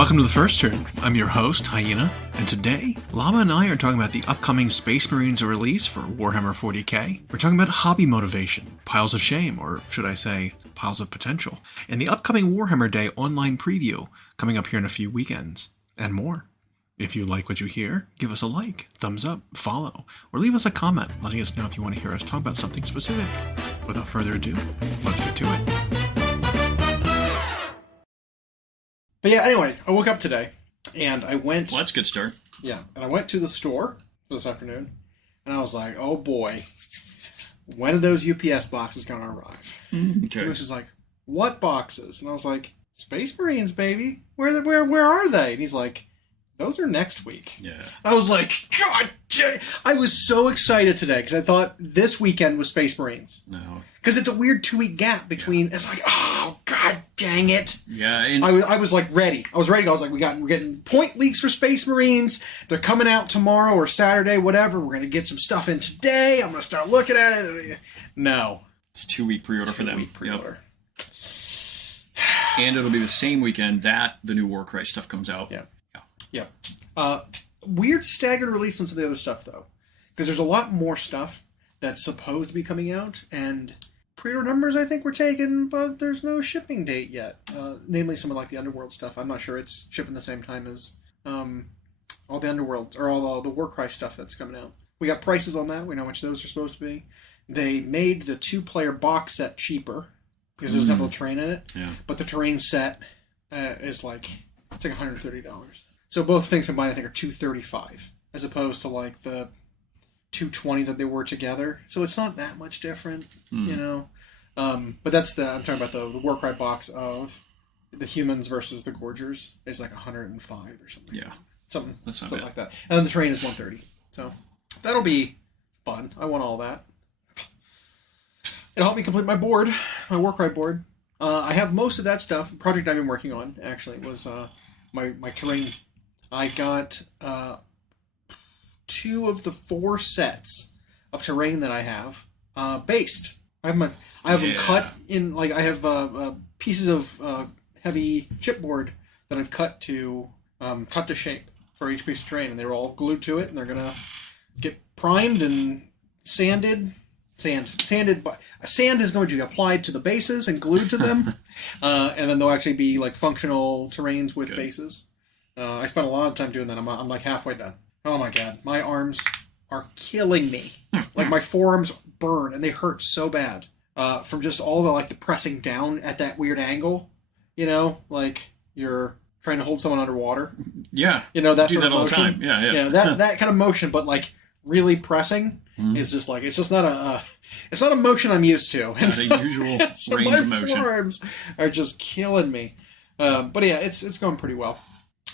Welcome to the First Turn. I'm your host, Hyena, and today, Llama and I are talking about the upcoming Space Marines release for Warhammer 40k. We're talking about hobby motivation, piles of shame, or should I say, piles of potential, and the upcoming Warhammer Day online preview coming up here in a few weekends, and more. If you like what you hear, give us a like, thumbs up, follow, or leave us a comment letting us know if you want to hear us talk about something specific. Without further ado, let's get to it. But yeah, anyway, I woke up today, and I went... Well, that's a good start. Yeah, and I went to the store this afternoon, and I was like, oh boy, when are those UPS boxes going to arrive? Okay. Which is like, what boxes? And I was like, Space Marines, baby. Where are they? And he's like, those are next week. Yeah. I was like, God, I was so excited today, because I thought this weekend was Space Marines. No. Because it's a weird 2-week gap between, it's like, oh, God dang it. Yeah. And I was like ready. I was ready. I was like, we're getting point leaks for Space Marines. They're coming out tomorrow or Saturday, whatever. We're going to get some stuff in today. I'm going to start looking at it. No. it's a 2-week pre-order for them. 2-week pre-order. Yep. And it'll be the same weekend that the new Warcry stuff comes out. Yeah. Weird staggered release on some of the other stuff, though. Because there's a lot more stuff that's supposed to be coming out, and pre-order numbers, I think, were taken, but there's no shipping date yet. Namely, some of like the Underworld stuff. I'm not sure it's shipping the same time as all the Underworld, or all the Warcry stuff that's coming out. We got prices on that. We know how much those are supposed to be. They made the 2-player box set cheaper, because there's no terrain in it. Yeah. But the terrain set is like, it's like $130. So both things combined, I think, are $235, as opposed to like the $220 that they were together. So it's not that much different, you know. But that's I'm talking about the Warcry box of the humans versus the Gorgers is like $105 or something. Yeah, something bad. like that. And then the terrain is $130. So that'll be fun. I want all that. It'll help me complete my board, my Warcry board. I have most of that stuff. The project I've been working on actually was my terrain. I got 2 of the 4 sets of terrain that I have based. I have them cut in, like, I have pieces of heavy chipboard that I've cut to shape for each piece of terrain, and they're all glued to it, and they're gonna get primed and sanded. Sand is going to be applied to the bases and glued to them, and then they'll actually be like functional terrains with bases. I spent a lot of time doing that. I'm like halfway done. Oh my God, my arms are killing me. Like my forearms burn and they hurt so bad from just all the pressing down at that weird angle. You know, like you're trying to hold someone underwater. Yeah, you know that do sort that of all the motion. time. Yeah. You know, that kind of motion, but like really pressing is just like it's just not it's not a motion I'm used to. It's a usual so range of motion. My forearms are just killing me. But yeah, it's going pretty well.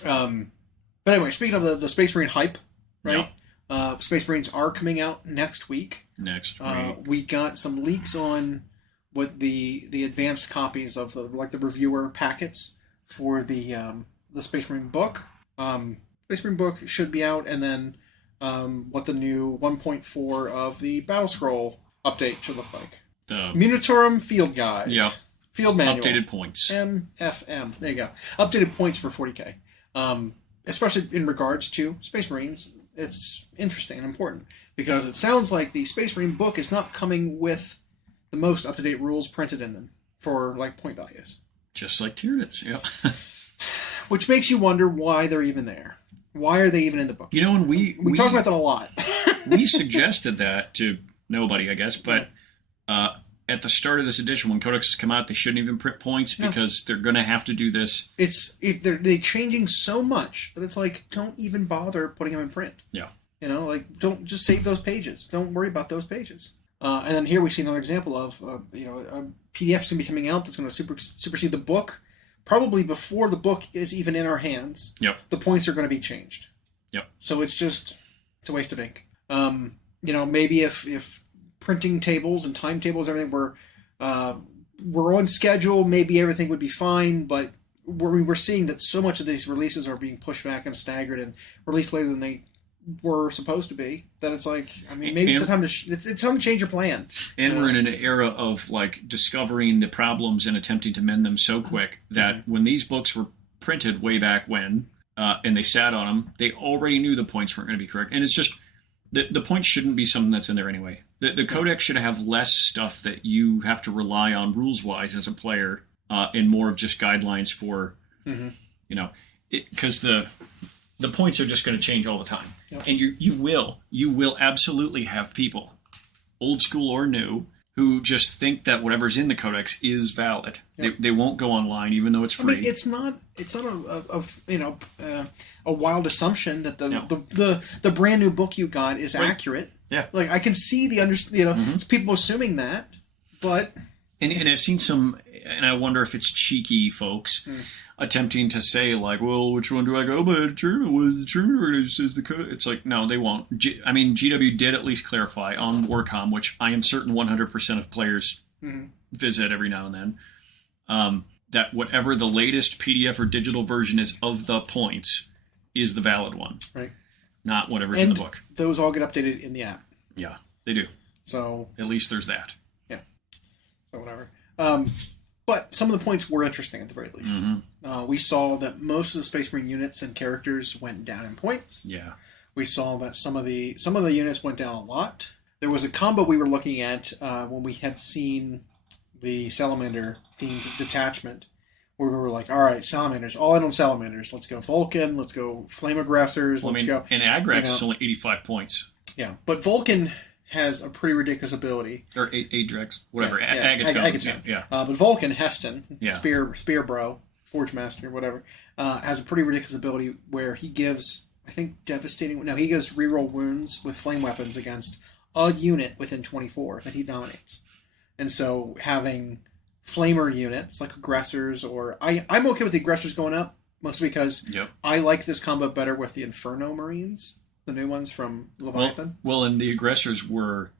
But anyway, speaking of the Space Marine hype, right? Yeah. Space Marines are coming out next week. We got some leaks on what the advanced copies of the reviewer packets for the Space Marine book. Space Marine book should be out, and then what the new 1.4 of the Battle Scroll update should look like. Munitorum Field Guide. Yeah. Field Manual. Updated points. MFM. There you go. Updated points for 40k. Especially in regards to Space Marines. It's interesting and important because it sounds like the Space Marine book is not coming with the most up-to-date rules printed in them for point values. Just like Tyranids, yeah. Which makes you wonder why they're even there. Why are they even in the book? You know, and we talk about that a lot. We suggested that to nobody, I guess, but at the start of this edition, when Codex has come out, they shouldn't even print points because they're going to have to do this. They're changing so much that it's like, don't even bother putting them in print. Yeah. You know, like, don't just save those pages. Don't worry about those pages. And then here we see another example of, a PDF is going to be coming out that's going to supersede the book. Probably before the book is even in our hands. Yep. The points are going to be changed. Yep. So it's a waste of ink. Maybe if printing tables and timetables, everything were on schedule, maybe everything would be fine, but we're seeing that so much of these releases are being pushed back and staggered and released later than they were supposed to be, that it's like, I mean, maybe it's time to change your plan. And we're in an era of like discovering the problems and attempting to mend them so quick that when these books were printed way back when, and they sat on them, they already knew the points weren't going to be correct. And it's just, the points shouldn't be something that's in there anyway. The Codex should have less stuff that you have to rely on rules-wise as a player, and more of just guidelines for, because the points are just going to change all the time. Yep. And you will absolutely have people, old school or new, who just think that whatever's in the Codex is valid. Yep. They won't go online, even though it's free. I mean, it's not a wild assumption that the brand new book you got is accurate. Yeah, like I can see people assuming that, but and I've seen some, and I wonder if it's cheeky folks attempting to say like, well, which one do I go by? The German? What is the German or is the code? It's like, no, they won't. I mean, GW did at least clarify on Warcom, which I am certain 100% of players visit every now and then, that whatever the latest PDF or digital version is of the points is the valid one. Right. Not whatever's in the book. Those all get updated in the app. Yeah, they do. So at least there's that. Yeah. So whatever. But some of the points were interesting at the very least. Mm-hmm. We saw that most of the Space Marine units and characters went down in points. Yeah. We saw that some of the units went down a lot. There was a combo we were looking at when we had seen the Salamander themed detachment, where we were like, all right, Salamanders, all in on Salamanders. Let's go Vulcan. Let's go Flame Aggressors. Let's go. And Agrax is only 85 points. Yeah, but Vulcan has a pretty ridiculous ability. Or Adrex, whatever. Agaton. Yeah. But Vulcan, Heston, yeah. Spear Bro, Forge Master, whatever, has a pretty ridiculous ability where he gives, I think, he gives reroll wounds with flame weapons against a unit within 24 that he dominates. And so having flamer units like aggressors, or I'm okay with the aggressors going up, mostly because I like this combo better with the Inferno Marines, the new ones from Leviathan. Well, and the aggressors were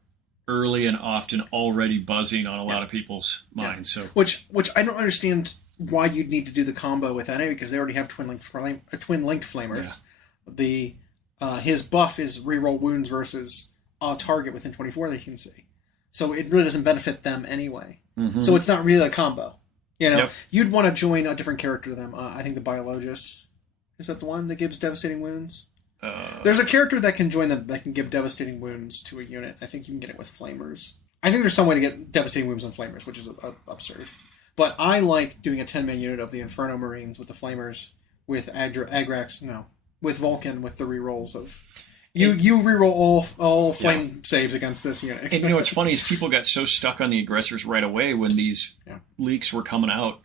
early and often already buzzing on a lot of people's minds. So which I don't understand why you'd need to do the combo with NA, because they already have twin linked flamers. Yeah. His buff is reroll wounds versus a target within 24 that you can see. So it really doesn't benefit them anyway. Mm-hmm. So it's not really a combo. You'd want to join a different character to them. I think the Biologist, is that the one that gives devastating wounds? There's a character that can join them that can give devastating wounds to a unit. I think you can get it with flamers. I think there's some way to get devastating wounds on flamers, which is absurd. But I like doing a 10-man unit of the Inferno Marines with the flamers, with with Vulcan, with the rerolls of... You reroll all flame saves against this unit. And what's funny is people got so stuck on the aggressors right away when these leaks were coming out,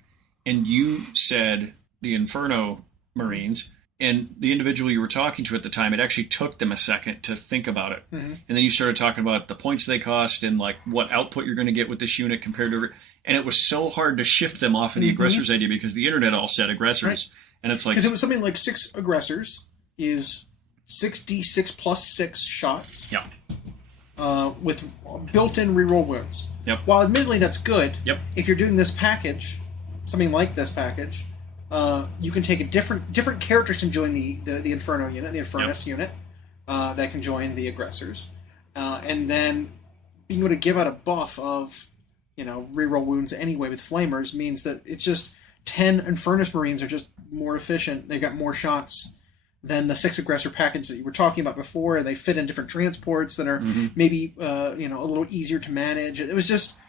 and you said the Inferno Marines, and the individual you were talking to at the time, it actually took them a second to think about it. Mm-hmm. And then you started talking about the points they cost and like what output you're going to get with this unit compared to... And it was so hard to shift them off of the aggressors idea because the internet all said aggressors. Right. And it's like... Because it was something like 6 aggressors is... 66 plus 6 shots. With built-in reroll wounds. Yep. While admittedly that's good. Yep. If you're doing this package, something like this package, you can take a different characters can join the Inferno unit, the Infernus unit, that can join the aggressors, and then being able to give out a buff of reroll wounds anyway with flamers means that it's just 10 Infernus Marines are just more efficient. They got more shots than the 6 aggressor package that you were talking about before, and they fit in different transports that are maybe a little easier to manage. It was just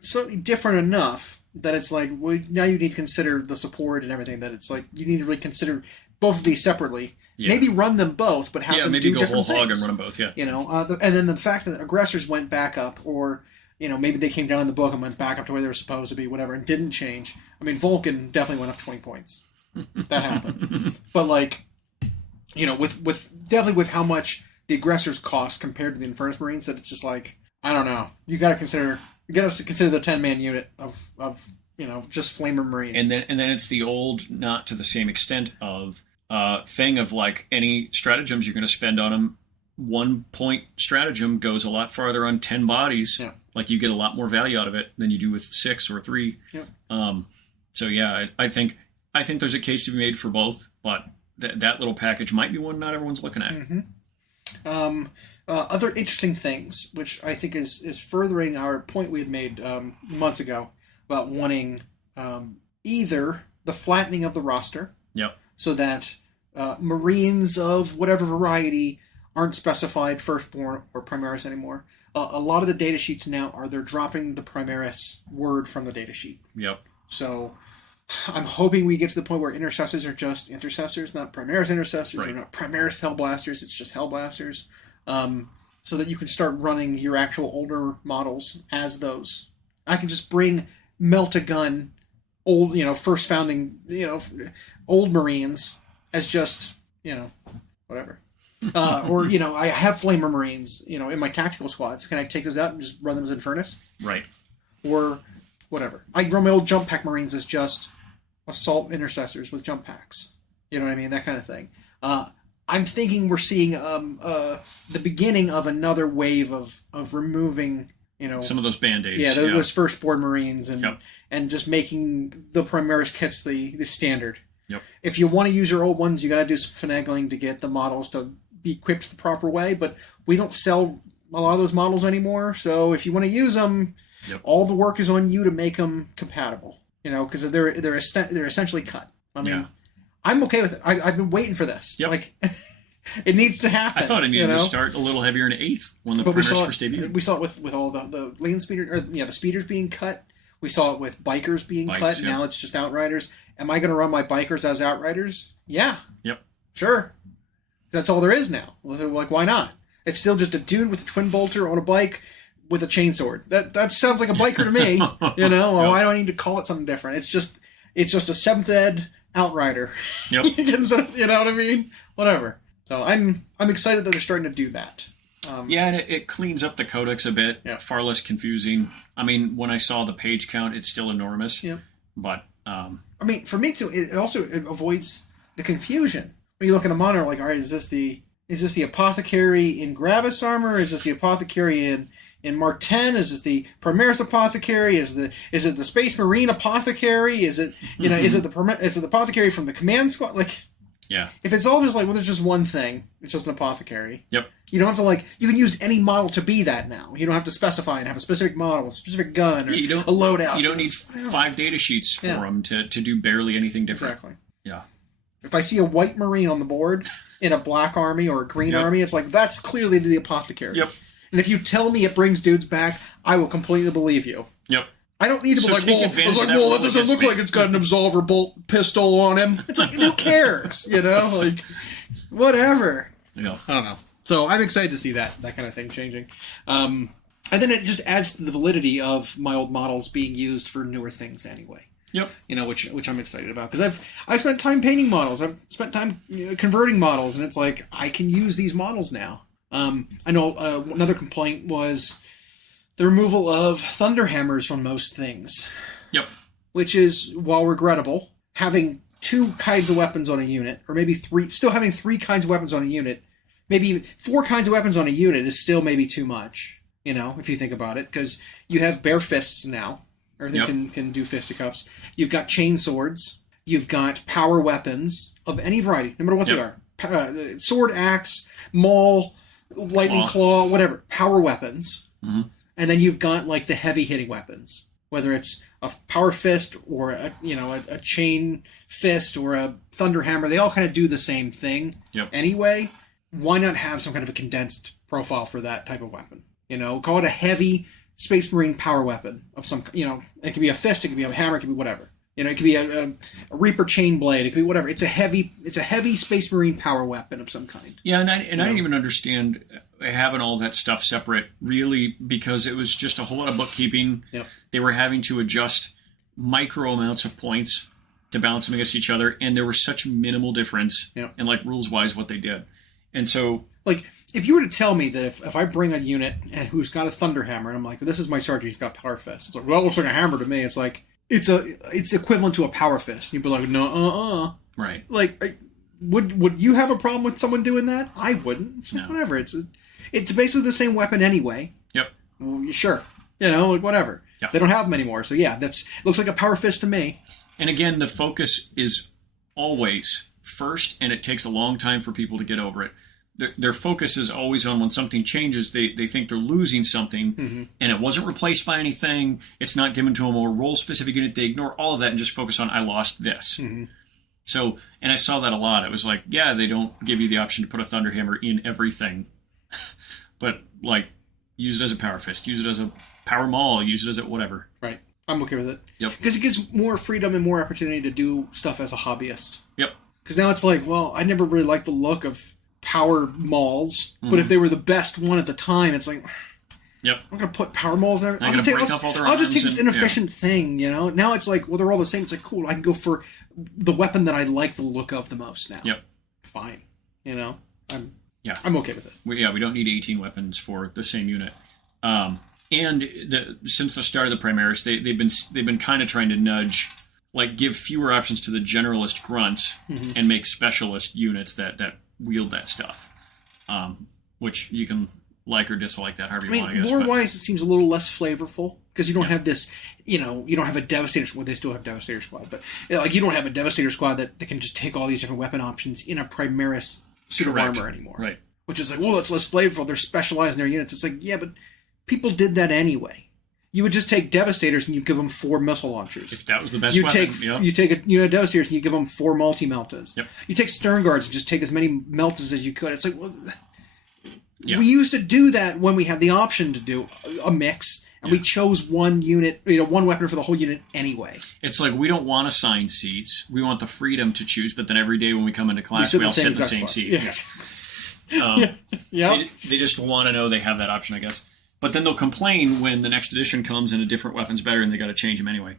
slightly different enough that it's like, well, now you need to consider the support and everything. That it's like you need to really consider both of these separately. Yeah. Maybe run them both, but have them maybe do go different whole hog things. And run them both. Yeah, and then the fact that aggressors went back up, or maybe they came down in the book and went back up to where they were supposed to be, whatever, and didn't change. I mean, Vulcan definitely went up 20 points. That happened. But with how much the aggressors cost compared to the Infernus Marines, that it's just like, I don't know. You got to consider the 10-man unit of just Flamer Marines. And then it's the old, not to the same extent of thing of like any stratagems you're going to spend on them. 1 point stratagem goes a lot farther on 10 bodies. Yeah. Like you get a lot more value out of it than you do with 6 or 3. Yeah. I think there's a case to be made for both, but that little package might be one not everyone's looking at. Mm-hmm. Other interesting things, which I think is furthering our point we had made months ago about wanting either the flattening of the roster. Yep. So that Marines of whatever variety aren't specified Firstborn or Primaris anymore. A lot of the data sheets now they're dropping the Primaris word from the data sheet. Yep. So I'm hoping we get to the point where intercessors are just intercessors, not Primaris intercessors, or not Primaris Hellblasters. It's just Hellblasters. So that you can start running your actual older models as those. I can just melt a gun, old, first founding, old Marines as just, whatever. Or, I have Flamer Marines, in my tactical squads. Can I take those out and just run them as Infernus? Right. Or whatever. I run my old Jump Pack Marines as just Assault Intercessors with Jump Packs. You know what I mean? That kind of thing. I'm thinking we're seeing the beginning of another wave of removing, some of those Band-Aids. Yeah, those Firstborn Marines and just making the Primaris kits the standard. Yep. If you want to use your old ones, you got to do some finagling to get the models to be equipped the proper way, but we don't sell a lot of those models anymore, so if you want to use them, all the work is on you to make them compatible, because they're essentially cut. I mean, I'm okay with it. I've been waiting for this. Yep. Like, it needs to happen. I thought it needed to start a little heavier in 8th when the Primaris first debuted. We saw it with all the lane speeders, the speeders being cut. We saw it with bikers being cut. Now it's just Outriders. Am I going to run my bikers as Outriders? Yeah. Yep. Sure. That's all there is now. Like, why not? It's still just a dude with a twin bolter on a bike with a chainsword. That sounds like a biker to me. Why do I need to call it something different? It's just a 7th ed Outrider. Yep. You know what I mean? Whatever. So I'm excited that they're starting to do that. And it cleans up the Codex a bit. Yeah. Far less confusing. I mean, when I saw the page count, it's still enormous. Yeah. But I mean, for me too, it avoids the confusion. When you look at a monitor, like, all right, is this the apothecary in Gravis armor? Is this the apothecary in Mark 10? Is this the Primaris apothecary? Is it the Space Marine apothecary? Is it is it the apothecary from the command squad? Like, yeah. If it's all just like, well, there's just one thing, it's just an apothecary. Yep. You don't have to you can use any model to be that now. You don't have to specify and have a specific model, a specific gun, or a loadout. You don't need 5 data sheets for them to do barely anything different. Exactly. Yeah. If I see a white Marine on the board in a black army or a green army, it's like, that's clearly the apothecary. Yep. And if you tell me it brings dudes back, I will completely believe you. Yep. I don't need to be that doesn't look like it's got an Absolver bolt pistol on him. It's like, who cares? Like, whatever. Yeah. I don't know. So I'm excited to see that kind of thing changing. And then it just adds to the validity of my old models being used for newer things anyway. Yep. Which I'm excited about, because I've spent time painting models. I've spent time converting models, and it's like, I can use these models now. I know another complaint was the removal of Thunderhammers from most things. Yep. Which is, while regrettable, having 2 kinds of weapons on a unit, or maybe 3, still having 3 kinds of weapons on a unit, maybe 4 kinds of weapons on a unit is still maybe too much, if you think about it, because you have bare fists now. Everything can do fisticuffs. You've got chain swords. You've got power weapons of any variety, no matter what they are. Sword, axe, maul, lightning claw, whatever. Power weapons. Mm-hmm. And then you've got the heavy hitting weapons, whether it's a power fist or a chain fist or a thunder hammer. They all kind of do the same thing. Yep. Anyway, why not have some kind of a condensed profile for that type of weapon? Call it a heavy Space Marine power weapon of some, it could be a fist, it could be a hammer, it could be whatever. It could be a Reaper chain blade, it could be whatever. It's a heavy Space Marine power weapon of some kind. Yeah, and I didn't even understand having all that stuff separate, really, because it was just a whole lot of bookkeeping. Yep. They were having to adjust micro amounts of points to balance them against each other, and there was such minimal difference in rules-wise what they did. And so, if you were to tell me that if I bring a unit and who's got a thunder hammer, and I'm like, this is my sergeant, he's got power fist. It's like, well, it looks like a hammer to me. It's like, it's equivalent to a power fist. You'd be like, no, right? Would you have a problem with someone doing that? I wouldn't. It's like, whatever. It's basically the same weapon anyway. Yep. Well, sure. Whatever. Yep. They don't have them anymore, so yeah, looks like a power fist to me. And again, the focus is always first, and it takes a long time for people to get over it. their focus is always on when something changes, they think they're losing something, and it wasn't replaced by anything. It's not given to them a role-specific unit. They ignore all of that and just focus on, I lost this. So, and I saw that a lot. It was like, yeah, they don't give you the option to put a Thunderhammer in everything. But, like, use it as a Power Fist, use it as a Power Maul, use it as a whatever. Right. I'm okay with it. Yep. Because it gives more freedom and more opportunity to do stuff as a hobbyist. Yep. Because now it's like, well, I never really liked the look of Power Mauls, but if they were the best one at the time, it's like, yep, I'm going to put Power Mauls there. I'll just take this inefficient thing, you know? Now it's like, well, they're all the same. It's like, cool, I can go for the weapon that I like the look of the most now. Yep. Fine. You know? I'm okay with it. We don't need 18 weapons for the same unit. Since the start of the Primaris, they've been kind of trying to nudge, like, give fewer options to the generalist grunts and make specialist units that wield that stuff, which you can like or dislike that however you want to guess. Lore-wise, it seems a little less flavorful because you don't have this, you don't have a Devastator Squad. Well, they still have Devastator Squad, but like you don't have a Devastator Squad that can just take all these different weapon options in a Primaris suit of armor anymore. Right. Which is like, well, it's less flavorful. They're specialized in their units. It's like, yeah, but people did that anyway. You would just take Devastators and you give them 4 missile launchers. If that was the best weapon, you take Devastators and you give them 4 multi-meltas. Yep. You take Stern Guards and just take as many meltas as you could. It's like, well, yeah. We used to do that when we had the option to do a mix, and we chose one unit, one weapon for the whole unit anyway. It's like we don't want assigned seats. We want the freedom to choose, but then every day when we come into class, we all sit in the same seat. Yeah. They just want to know they have that option, I guess. But then they'll complain when the next edition comes and a different weapon's better, and they got to change them anyway.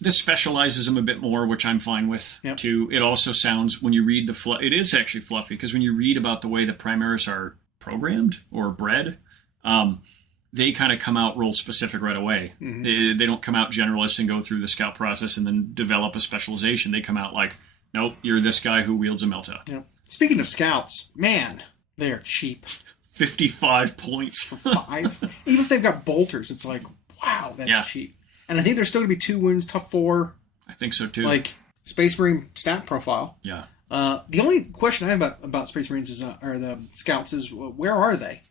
This specializes them a bit more, which I'm fine with, too. It also sounds, when you read it is actually fluffy, because when you read about the way the Primaris are programmed or bred, they kind of come out role-specific right away. They don't come out generalist and go through the scout process and then develop a specialization. They come out like, nope, you're this guy who wields a Melta. Yeah. Speaking of scouts, man, they are cheap. 55 points. For 5. Even if they've got bolters, it's like, wow, that's cheap. And I think there's still going to be 2 wounds, tough 4. I think so, too. Like, Space Marine stat profile. Yeah. The only question I have about Space Marines or the Scouts is, where are they?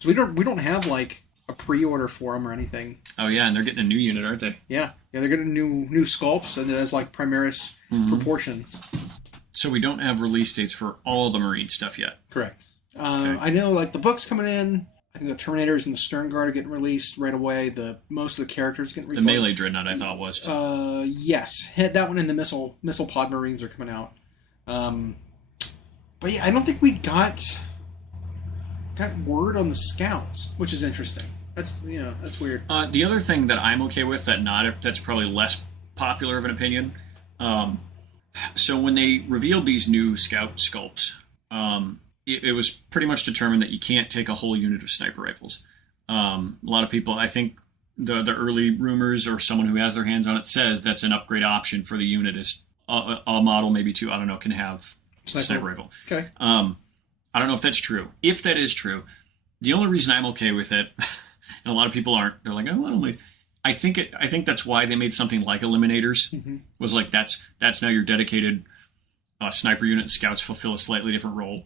So we don't have, like, a pre-order for them or anything. Oh, yeah, and they're getting a new unit, aren't they? Yeah, they're getting new sculpts, and it has, like, Primaris proportions. So we don't have release dates for all the Marine stuff yet. Correct. I know, like, the book's coming in. I think the Terminators and the Stern Guard are getting released right away. Most of the characters getting released. The Melee Dreadnought, I thought, was too. Yes. That one and the Missile Pod Marines are coming out. But yeah, I don't think we got word on the Scouts, which is interesting. That's weird. The other thing that I'm okay with that's probably less popular of an opinion. So when they revealed these new Scout sculpts, it was pretty much determined that you can't take a whole unit of sniper rifles. A lot of people, I think the early rumors or someone who has their hands on it says that's an upgrade option for the unit is a model, maybe 2, I don't know, can have a sniper rifle. Okay. I don't know if that's true. If that is true, the only reason I'm okay with it, and a lot of people aren't, they're like, oh, I don't like. I think that's why they made something like Eliminators. Was like that's now your dedicated sniper unit. Scouts fulfill a slightly different role.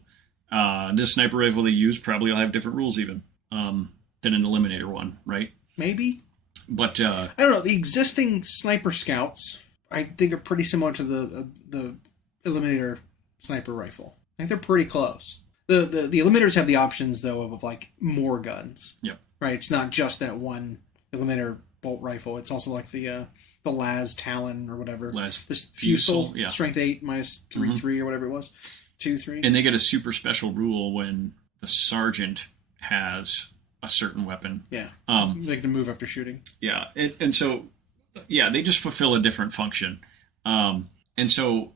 This sniper rifle they use probably will have different rules even than an Eliminator one, right? Maybe. But I don't know. The existing sniper scouts, I think, are pretty similar to the Eliminator sniper rifle. I think they're pretty close. The Eliminators have the options though of like more guns. Yep. Right. It's not just that one Eliminator bolt rifle. It's also like the Laz Talon or whatever. This Fusel, strength 8 minus 3/3 or whatever it was. 2/3. And they get a super special rule when the sergeant has a certain weapon. Yeah. They can move after shooting. Yeah. And so, yeah, they just fulfill a different function. And so,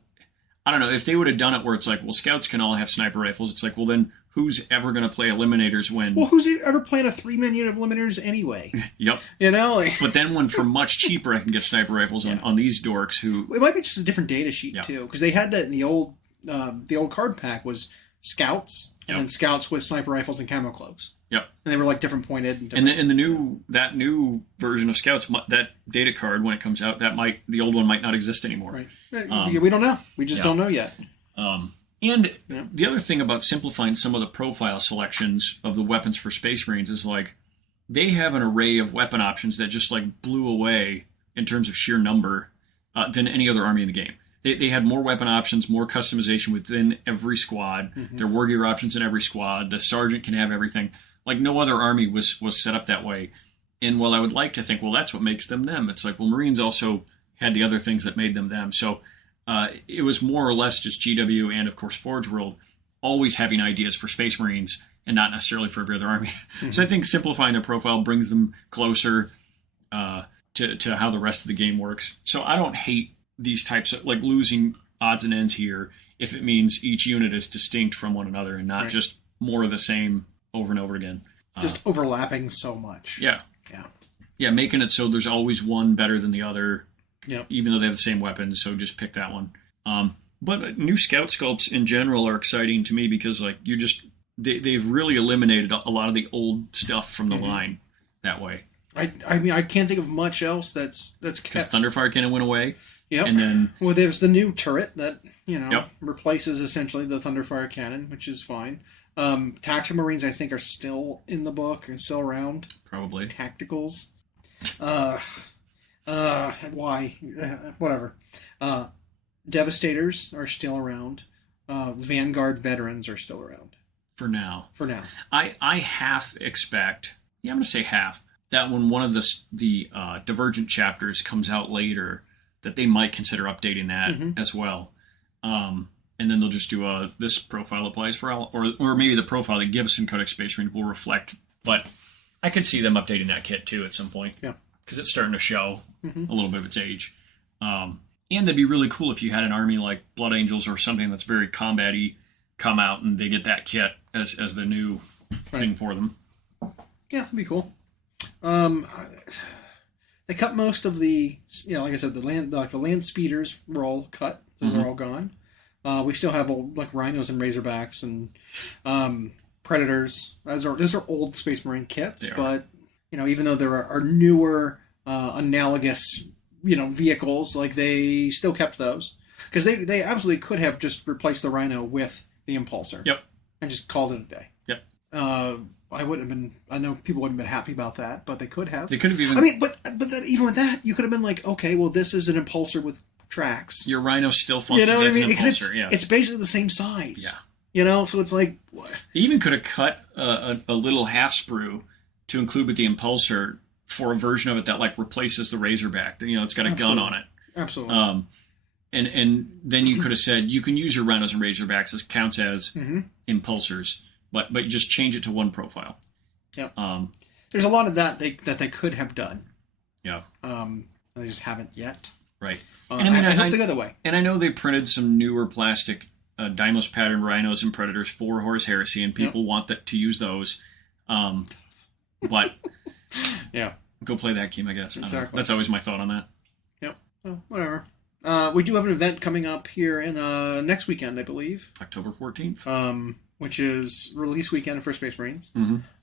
I don't know, if they would have done it where it's like, well, Scouts can all have sniper rifles, it's like, well, then who's ever going to play Eliminators when... Well, who's ever playing a 3-man unit of Eliminators anyway? Yep. You know? Like... But then when for much cheaper I can get sniper rifles on these dorks who... It might be just a different data sheet, too, because they had that in the old card pack was Scouts, and then Scouts with sniper rifles and camo cloaks. Yep. And they were like different pointed. And the new version of Scouts, that data card, when it comes out, the old one might not exist anymore. Right. We don't know. We just don't know yet. And the other thing about simplifying some of the profile selections of the weapons for Space Marines is like they have an array of weapon options that just like blew away in terms of sheer number than any other army in the game. They had more weapon options, more customization within every squad. There were gear options in every squad. The sergeant can have everything. Like no other army was set up that way. And while I would like to think, well, that's what makes them them, it's like, well, Marines also had the other things that made them them. So it was more or less just GW and, of course, Forge World always having ideas for Space Marines and not necessarily for every other army. So I think simplifying their profile brings them closer to how the rest of the game works. So I don't hate these types of, like, losing odds and ends here if it means each unit is distinct from one another and not just more of the same over and over again. Just overlapping so much. Yeah. Yeah, making it so there's always one better than the other, even though they have the same weapons, so just pick that one. But new scout sculpts in general are exciting to me because like they've really eliminated a lot of the old stuff from the line that way. I mean, I can't think of much else that's kept. Because Thunderfire Cannon went away. Yep. And then... Well, there's the new turret that, replaces essentially the Thunderfire Cannon, which is fine. Tactical Marines, I think, are still in the book and still around. Probably. Tacticals. Why? Whatever. Devastators are still around. Vanguard veterans are still around. For now. I half expect, I'm going to say half, that when one of the Divergent chapters comes out later, that they might consider updating that as well. And then they'll just do this profile applies for all, or maybe the profile that gives us in Codex Space Marine will reflect, but I could see them updating that kit too at some point. Yeah. Because it's starting to show a little bit of its age. And that'd be really cool if you had an army like Blood Angels or something that's very combat-y come out and they get that kit as the new thing for them. Yeah, it'd be cool. They cut most of the, like I said, the land speeders were all cut. Those are all gone. We still have old, like Rhinos and Razorbacks and Predators. Those are old Space Marine kits, but even though there are newer analogous vehicles, like they still kept those because they absolutely could have just replaced the Rhino with the Impulsor. Yep. And just called it a day. Yep. I wouldn't have been. I know people wouldn't have been happy about that, but they could have. They could have even. I mean, but even with that, you could have been like, okay, well, this is an Impulsor with tracks. Your Rhino still functions as an Impulsor. It's basically the same size. Yeah. So it's like. What? They even could have cut a little half sprue to include with the Impulsor for a version of it that like replaces the Razorback. It's got a gun on it. Absolutely. And then you could have said you can use your Rhinos and Razorbacks as counts as Impulsors. But you just change it to one profile. Yep. There's a lot of that they could have done. Yeah. They just haven't yet. Right. And I hope they go the way. And I know they printed some newer plastic Deimos pattern Rhinos and Predators for Horus Heresy, and people want to use those. But go play that game, I guess. Exactly. That's always my thought on that. Yep. Well, whatever. We do have an event coming up here in next weekend, I believe. October 14th. Which is release weekend for Space Marines.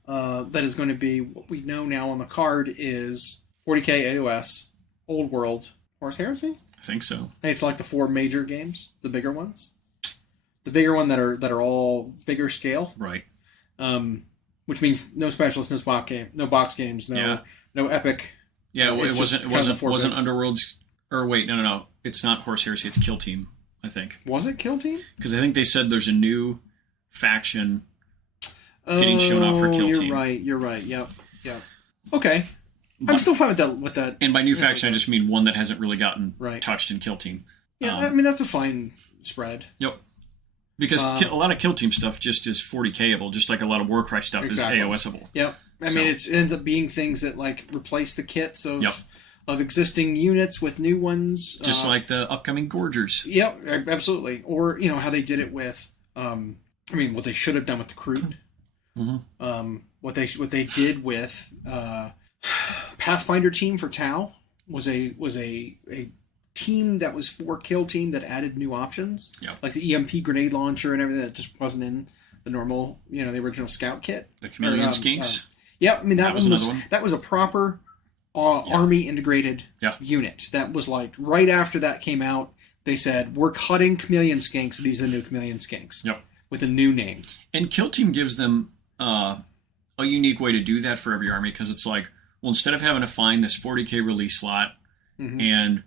That is going to be, what we know now on the card is 40k AoS, Old World, Horus Heresy? I think so. And it's like the 4 major games, the bigger ones. The bigger one that are all bigger scale. Right. Which means no specialists, no box games, no epic. Yeah, it wasn't Underworlds, or wait, no. It's not Horus Heresy, it's Kill Team, I think. Was it Kill Team? Because I think they said there's a new faction getting shown off for Kill Team. You're right. Yep. Okay. I'm still fine with that. And by new faction, I just mean one that hasn't really gotten touched in Kill Team. Yeah, I mean, that's a fine spread. Yep. Because a lot of Kill Team stuff just is 40K-able, just like a lot of Warcry stuff is AOS-able. Yep. I mean, it ends up being things that, like, replace the kits of existing units with new ones. Just like the upcoming Gorgers. Yep, absolutely. Or, how they did it with... what they should have done with the Crude. What they did with Pathfinder team for Tau was a team that was for Kill Team that added new options, like the EMP grenade launcher and everything that just wasn't in the normal, the original Scout kit. The Chameleon Skinks. I mean that was a proper army integrated unit. That was like right after that came out. they said, we're cutting chameleon skinks. These are the new chameleon skinks. Yep. With a new name. And Kill Team gives them a unique way to do that for every army, because it's like, well, instead of having to find this 40K release slot and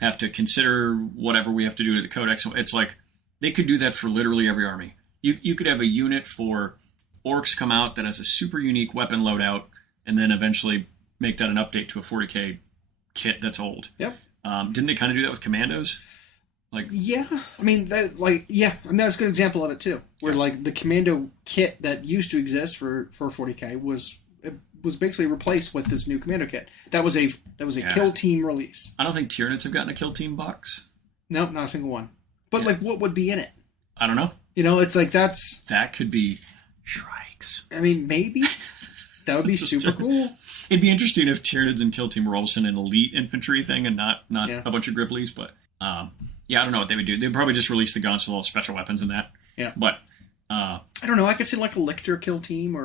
have to consider whatever we have to do to the Codex, it's like they could do that for literally every army. You could have a unit for Orcs come out that has a super unique weapon loadout, and then eventually make that an update to a 40K kit that's old. Yep. Didn't they kind of do that with Commandos? Yeah, I mean that was a good example of it too. Where like the Commando kit that used to exist for 40K was basically replaced with this new Commando kit. That was a Kill Team release. I don't think Tyranids have gotten a Kill Team box. No, not a single one. But like, what would be in it? I don't know. It's like that could be Shrikes. I mean, maybe that would be super cool. It'd be interesting if Tyranids and Kill Team were all of a sudden an elite infantry thing and not a bunch of Grippleys, but. I don't know what they would do. They'd probably just release the guns with all special weapons and that. Yeah. But, I don't know. I could see like a Lictor Kill Team or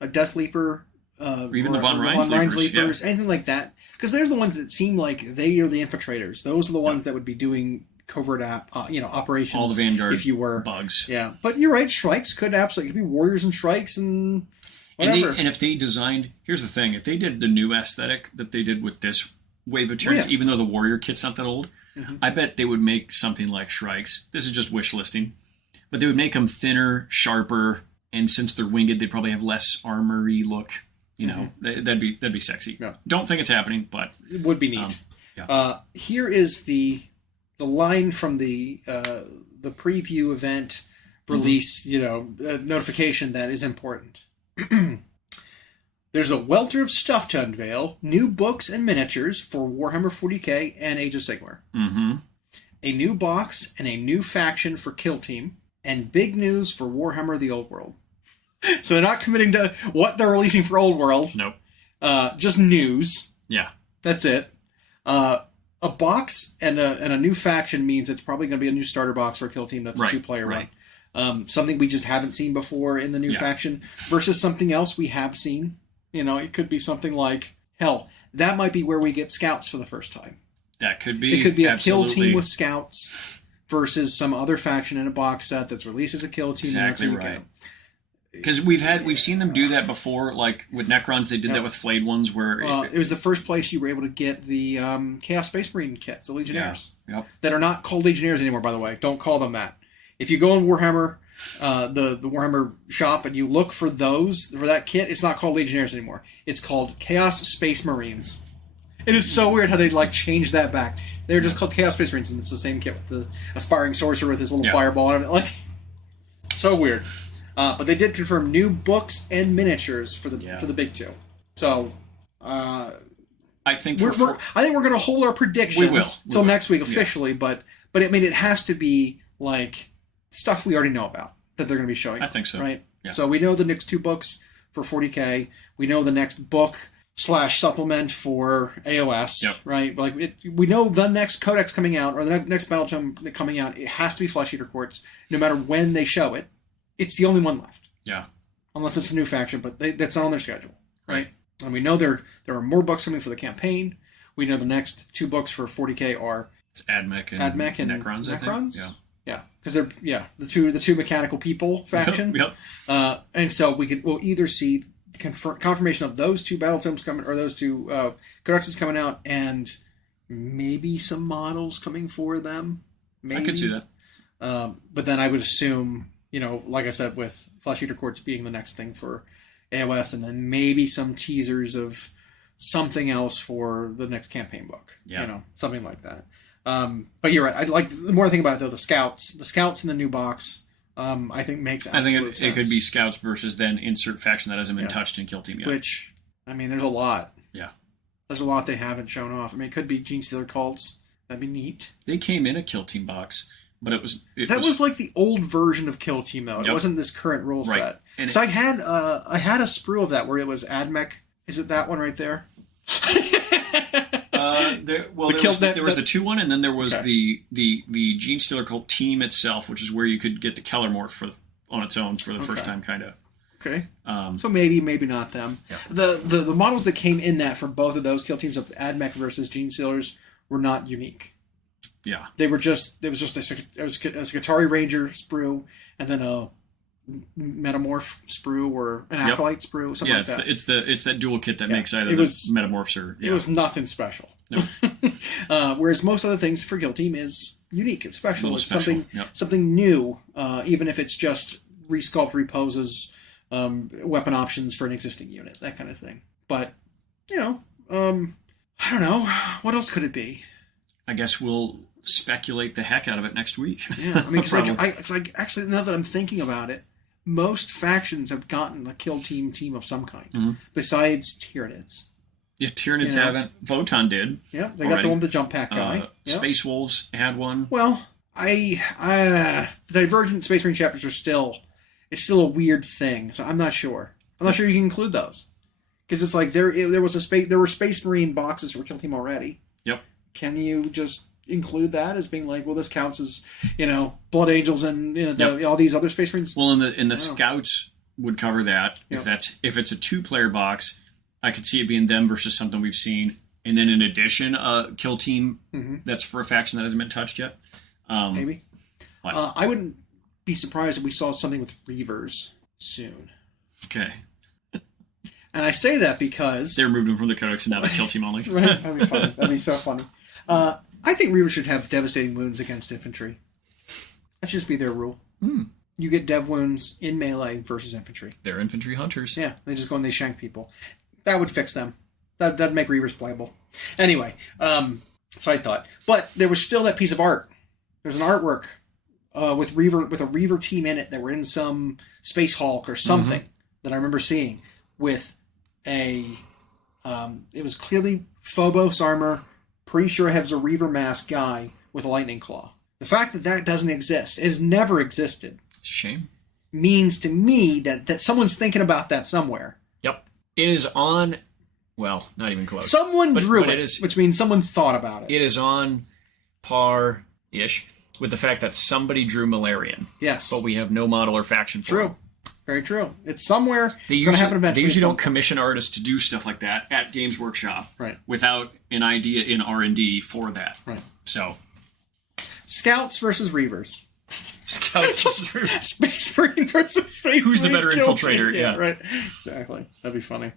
a Death Leaper. Or even the Von Rhines Leapers. Anything like that. Because they're the ones that seem like they are the infiltrators. Those are the ones that would be doing covert operations. All the Vanguard if you were bugs. Yeah. But you're right. Shrikes could absolutely be warriors and Shrikes and whatever. And if they designed... Here's the thing. If they did the new aesthetic that they did with this wave of Tyranids, even though the warrior kit's not that old... I bet they would make something like Shrikes. This is just wish listing. But they would make them thinner, sharper, and since they're winged, they'd probably have less armory look. That'd be sexy. Yeah. Don't think it's happening, but... It would be neat. Here is the line from the preview event release, notification that is important. There's a welter of stuff to unveil, new books and miniatures for Warhammer 40K and Age of Sigmar. A new box and a new faction for Kill Team, and big news for Warhammer the Old World. So they're not committing to what they're releasing for Old World. Nope. Just news. Yeah. That's it. A box and a new faction means it's probably going to be a new starter box for Kill Team that's a 2-player one. Something we just haven't seen before in the new faction versus something else we have seen. It could be something like, hell, that might be where we get scouts for the first time. That could be. It could be a Kill Team with scouts versus some other faction in a box set that's released as a Kill Team. Exactly right. Because we've seen them do that before, like with Necrons, they did that with Flayed ones where... it was the first place you were able to get the Chaos Space Marine kits, the Legionnaires. That are not called Legionnaires anymore, by the way. Don't call them that. If you go in Warhammer, the Warhammer shop, and you look for that kit, it's not called Legionnaires anymore. It's called Chaos Space Marines. It is so weird how they changed that back. They're just called Chaos Space Marines, and it's the same kit with the Aspiring Sorcerer with his little fireball and everything. So weird. But they did confirm new books and miniatures for the big two. So I think we're going to hold our predictions till next week officially. But I mean, it has to be like stuff we already know about that they're going to be showing. I think so. Right. Yeah. So we know the next 2 books for 40K. We know the next book / supplement for AoS. Yep. Right. We know the next Codex coming out or the next Battle Tome coming out. It has to be Flesh Eater Quartz, no matter when they show it. It's the only one left. Yeah. Unless it's a new faction, but that's not on their schedule, right? And we know there are more books coming for the campaign. We know the next 2 books for 40K are it's Admech and Necrons. I think. Yeah, because they're the two mechanical people faction. Yep. And so we'll either see confirmation of those 2 battle tomes coming, or those 2 codexes coming out, and maybe some models coming for them. Maybe. I could see that. But then I would assume, like I said, with Flesh Eater Quartz being the next thing for AoS, and then maybe some teasers of something else for the next campaign book. Yeah. Something like that. But you're right. I like the more I think about it, though, the scouts in the new box. I think makes absolute sense. It could be scouts versus then insert faction that hasn't been touched in Kill Team yet. Which, I mean, there's a lot. Yeah. There's a lot they haven't shown off. I mean, it could be Gene Stealer cults. That'd be neat. They came in a Kill Team box, but it was like the old version of Kill Team, though. It wasn't this current rule set. And so I had a sprue of that where it was Admech. Is it that one right there? There was the 2-1, and then there was the Gene Stealer cult team itself, which is where you could get the Kellermorph on its own for the first time, kind of. Okay. So maybe not them. Yeah. The models that came in that for both of those kill teams of Admech versus Gene Stealers were not unique. Yeah. It was just a Skitarii Ranger sprue, and then a Metamorph sprue or an Acolyte sprue, something like that. It's that dual kit that makes either Metamorphs or... Yeah. It was nothing special. No. Whereas most other things for Kill Team is unique. It's special. It's special. Something new, even if it's just resculpt, reposes, weapon options for an existing unit, that kind of thing. But, I don't know. What else could it be? I guess we'll speculate the heck out of it next week. Yeah, I mean, it's like actually, now that I'm thinking about it, most factions have gotten a Kill Team of some kind, besides Tyranids. Yeah, Tyranids haven't. Votan did. Yeah, they got the one with the jump pack guy. Space Wolves had one. Well, the Divergent Space Marine chapters are still a weird thing, so I'm not sure. I'm not sure you can include those. Because it's like there were Space Marine boxes for Kill Team already. Yep. Can you just include that as being like, well, this counts as, Blood Angels and all these other Space Marines? Well, in the Scouts would cover that. If it's a 2-player box, I could see it being them versus something we've seen. And then in addition, a Kill Team that's for a faction that hasn't been touched yet. Maybe. I wouldn't be surprised if we saw something with Reavers soon. Okay. And I say that because... They removed them from the Codex and now they're Kill Team only. Right? That'd be funny. That'd be so funny. I think Reavers should have devastating wounds against infantry. That should just be their rule. You get dev wounds in melee versus infantry. They're infantry hunters. Yeah, they just go and they shank people. That would fix them. That'd make Reavers playable. Anyway, side thought. But there was still that piece of art. There's an artwork with a Reaver team in it that were in some Space Hulk or something that I remember seeing with it was clearly Phobos armor. Pretty sure it has a Reaver mask guy with a lightning claw. The fact that doesn't exist, it has never existed. Shame. Means to me that someone's thinking about that somewhere. Yep. It is on, well, not even close. Someone drew it, which means someone thought about it. It is on par-ish with the fact that somebody drew Malarian. Yes. But we have no model or faction for it. Very true. It's somewhere. It's going to happen eventually. They usually don't commission artists to do stuff like that at Games Workshop, right? Without an idea in R&D for that, right? So, Scouts versus Reavers. Scouts versus Reavers. Space Marine versus Space Who's Marine. the better infiltrator? Yeah, right. Exactly. That'd be funny.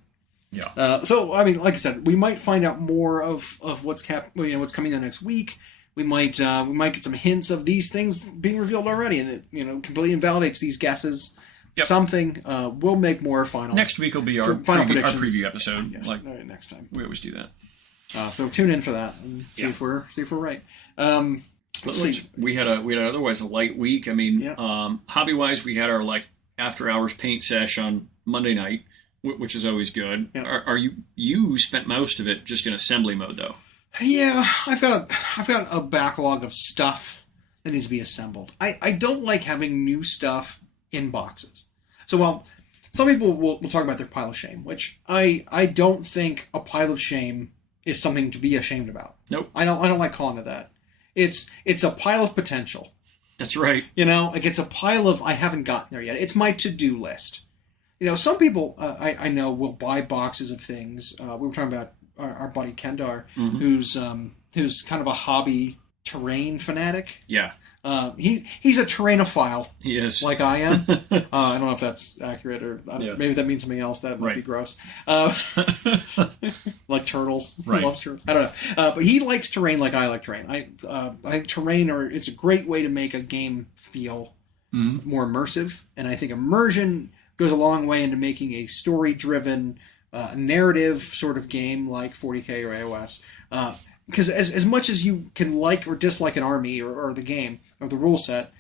Yeah. So, I mean, like I said, we might find out more of what's what's coming the next week. We might get some hints of these things being revealed already, and it completely invalidates these guesses. Yep. Something. We'll make more final. Next week will be our preview episode. Yes, like next time. We always do that. So tune in for that and see if we're right. Let's see. We had otherwise a light week. I mean, hobby wise, we had our after hours paint sesh on Monday night, which is always good. Yeah. Are you spent most of it just in assembly mode though? Yeah, I've got a backlog of stuff that needs to be assembled. I don't like having new stuff in boxes. So, well, some people will talk about their pile of shame, which I don't think a pile of shame is something to be ashamed about. Nope. I don't like calling it that. It's a pile of potential. That's right. It's a pile of I haven't gotten there yet. It's my to-do list. Some people I know will buy boxes of things. We were talking about our buddy Kendar, who's kind of a hobby terrain fanatic. Yeah. He's a terrainophile. He is. Like I am. I don't know if that's accurate or maybe that means something else. That might be gross. Like turtles. Right. He loves turtles. I don't know. But he likes terrain like I like terrain. I think terrain it's a great way to make a game feel more immersive. And I think immersion goes a long way into making a story-driven, narrative sort of game like 40K or AoS. Because as much as you can like or dislike an army or the game or the rule set,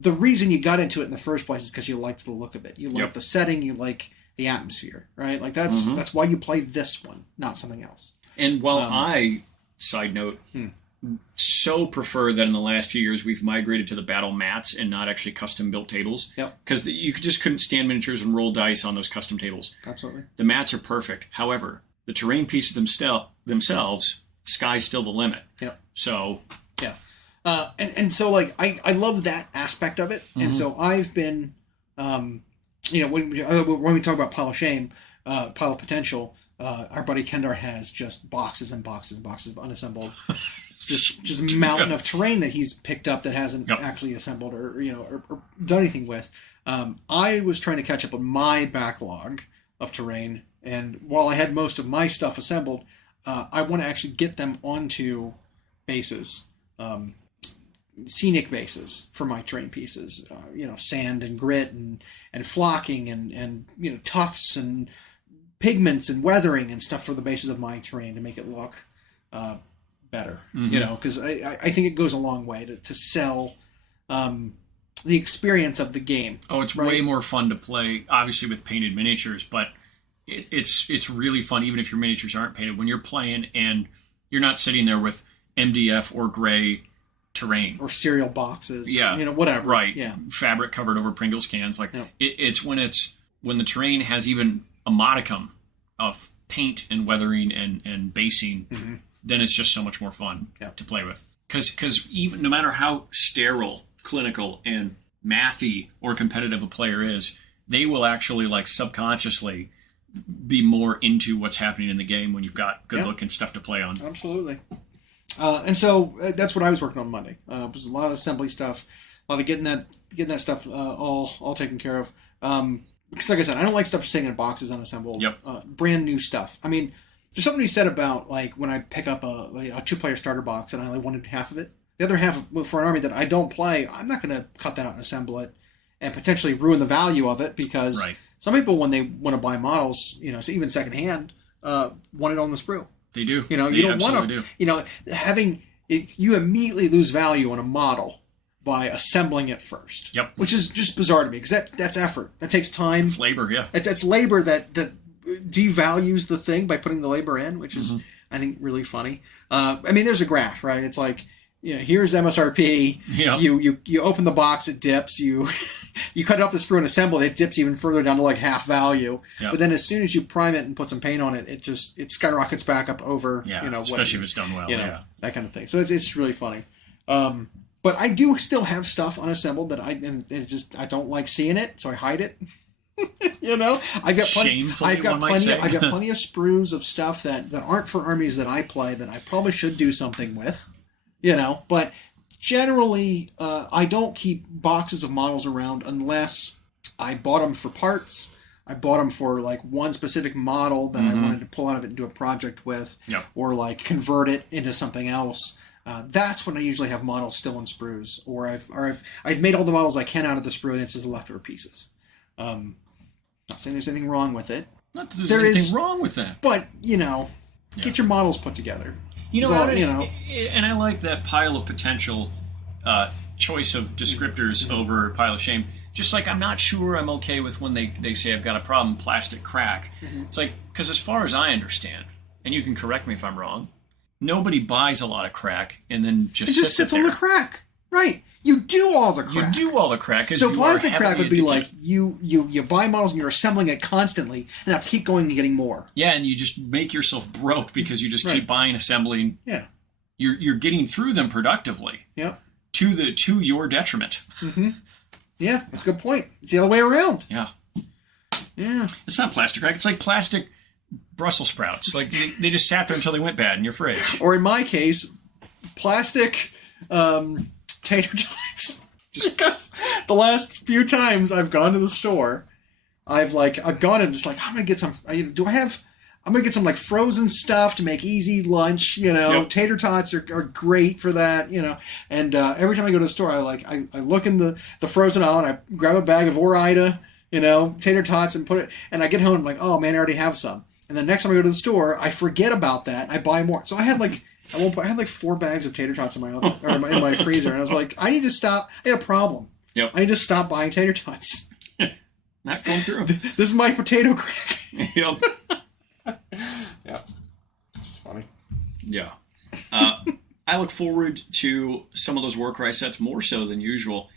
the reason you got into it in the first place is because you liked the look of it. You like the setting. You like the atmosphere, right? Like that's why you played this one, not something else. And while side note, so prefer that in the last few years we've migrated to the battle mats and not actually custom built tables. Yep. Because you just couldn't stand miniatures and roll dice on those custom tables. Absolutely. The mats are perfect. However, the terrain pieces themselves, sky's still the limit. Yep. So yeah. And so I love that aspect of it. And so I've been when we talk about pile of shame, pile of potential, Our buddy Kendar has just boxes and boxes and boxes of unassembled, just mountain of terrain that he's picked up that hasn't actually assembled or done anything with. I was trying to catch up on my backlog of terrain, and while I had most of my stuff assembled, I want to actually get them onto bases, scenic bases for my terrain pieces. Sand and grit and flocking and tufts and pigments and weathering and stuff for the bases of my terrain to make it look better. Because I think it goes a long way to sell the experience of the game. Oh, it's way more fun to play, obviously, with painted miniatures, but it's really fun, even if your miniatures aren't painted, when you're playing and you're not sitting there with MDF or gray terrain. Or cereal boxes. Yeah. Or, whatever. Right. Yeah. Fabric covered over Pringles cans. It's when the terrain has even a modicum of paint and weathering and basing, then it's just so much more fun to play with. Because even no matter how sterile, clinical, and mathy or competitive a player is, they will actually subconsciously be more into what's happening in the game when you've got good looking stuff to play on. Absolutely. And so that's what I was working on Monday. It was a lot of assembly stuff, a lot of getting that stuff all taken care of. Because like I said, I don't like stuff sitting in boxes unassembled. Yep. Brand new stuff. I mean, there's something to be said about when I pick up a 2-player starter box and I only wanted half of it. The other half for an army that I don't play, I'm not going to cut that out and assemble it and potentially ruin the value of it because some people, when they want to buy models, so even secondhand, want it on the sprue. They do. You don't want to. You immediately lose value on a model by assembling it first. Yep. Which is just bizarre to me because that's effort. That takes time. It's labor. Yeah. It's labor that devalues the thing by putting the labor in, which is I think really funny. There's a graph, right? It's like, here's MSRP. Yeah. You open the box, it dips. You cut it off the sprue and assemble it dips even further down to half value. Yep. But then as soon as you prime it and put some paint on it, it skyrockets back up over. Especially if it's done well. That kind of thing. So it's really funny. But I do still have stuff unassembled that I don't like seeing it, so I hide it. I've got plenty of sprues of stuff that aren't for armies that I play that I probably should do something with. But generally, I don't keep boxes of models around unless I bought them for parts. I bought them for one specific model that I wanted to pull out of it and do a project with, or convert it into something else. That's when I usually have models still in sprues, or I've made all the models I can out of the sprue and it's just the leftover pieces. Not saying there's anything wrong with it. Not that there's anything wrong with that, but get your models put together. And I like that pile of potential choice of descriptors over pile of shame. Just I'm not sure I'm okay with when they say I've got a problem, plastic crack. It's because as far as I understand, and you can correct me if I'm wrong, nobody buys a lot of crack and then it just sits on the crack. Right. You do all the crack. So plastic crack would be you buy models and you're assembling it constantly and have to keep going and getting more. Yeah, and you just make yourself broke because you just keep buying, assembling. Yeah. You're getting through them productively. Yeah. To your detriment. Mm-hmm. Yeah, that's a good point. It's the other way around. Yeah. Yeah. It's not plastic crack. It's like plastic Brussels sprouts. They just sat there until they went bad in your fridge. Or in my case, plastic tater tots. Just because the last few times I've gone to the store, I've gone and just I'm gonna get some. I'm gonna get some frozen stuff to make easy lunch. Tater tots are great for that. And every time I go to the store, I look in the frozen aisle and I grab a bag of Ore-Ida, tater tots and put it. And I get home and I'm like, oh man, I already have some. And then next time I go to the store, I forget about that. I buy more. So I had at one point, I had 4 bags of tater tots in my freezer, and I was like, I need to stop. I had a problem. Yep. I need to stop buying tater tots. Not going through. This is my potato crack. Yep. Yeah. It's funny. Yeah. I look forward to some of those Warcry sets more so than usual,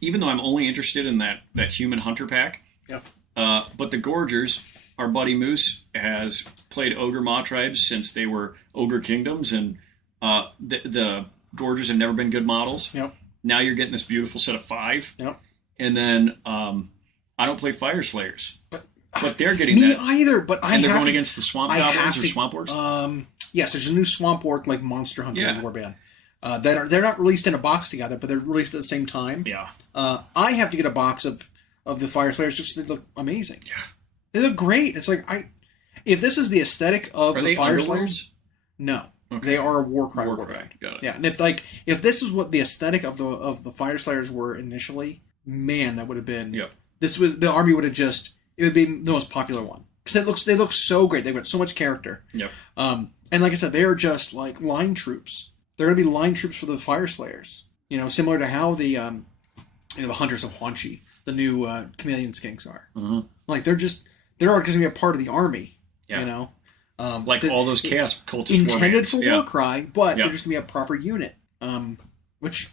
even though I'm only interested in that human hunter pack. Yep. But the Gorgers, our buddy Moose has played Ogre Maw tribes since they were Ogre Kingdoms, and the Gorgers have never been good models. Yep. Now you're getting this beautiful set of 5. Yep. And then I don't play Fire Slayers. But But they're getting Me that. either, but and they're going against the swamp goblins or swamp orcs? Yes, there's a new swamp orc like Monster Hunter warband. They're not released in a box together, but they're released at the same time. Yeah. I have to get a box of the Fire Slayers just they look amazing. Yeah. They look great. It's like if this is the aesthetic of the Fire Slayers, no. Okay. They are a Warcry warband. Got it. Yeah, and if this is what the aesthetic of the Fire Slayers were initially, man, that would have been the army would have it would be the most popular one. Because they look so great. They've got so much character. Yep. And like I said, they are just like line troops. They're going to be line troops for the Fire Slayers. You know, similar to how the Hunters of Huanchi, the new chameleon skinks are. Mm-hmm. Like they're going to be a part of the army. Yeah. You know, like all those chaos cultists intended for Warcry, but they're just going to be a proper unit. Which,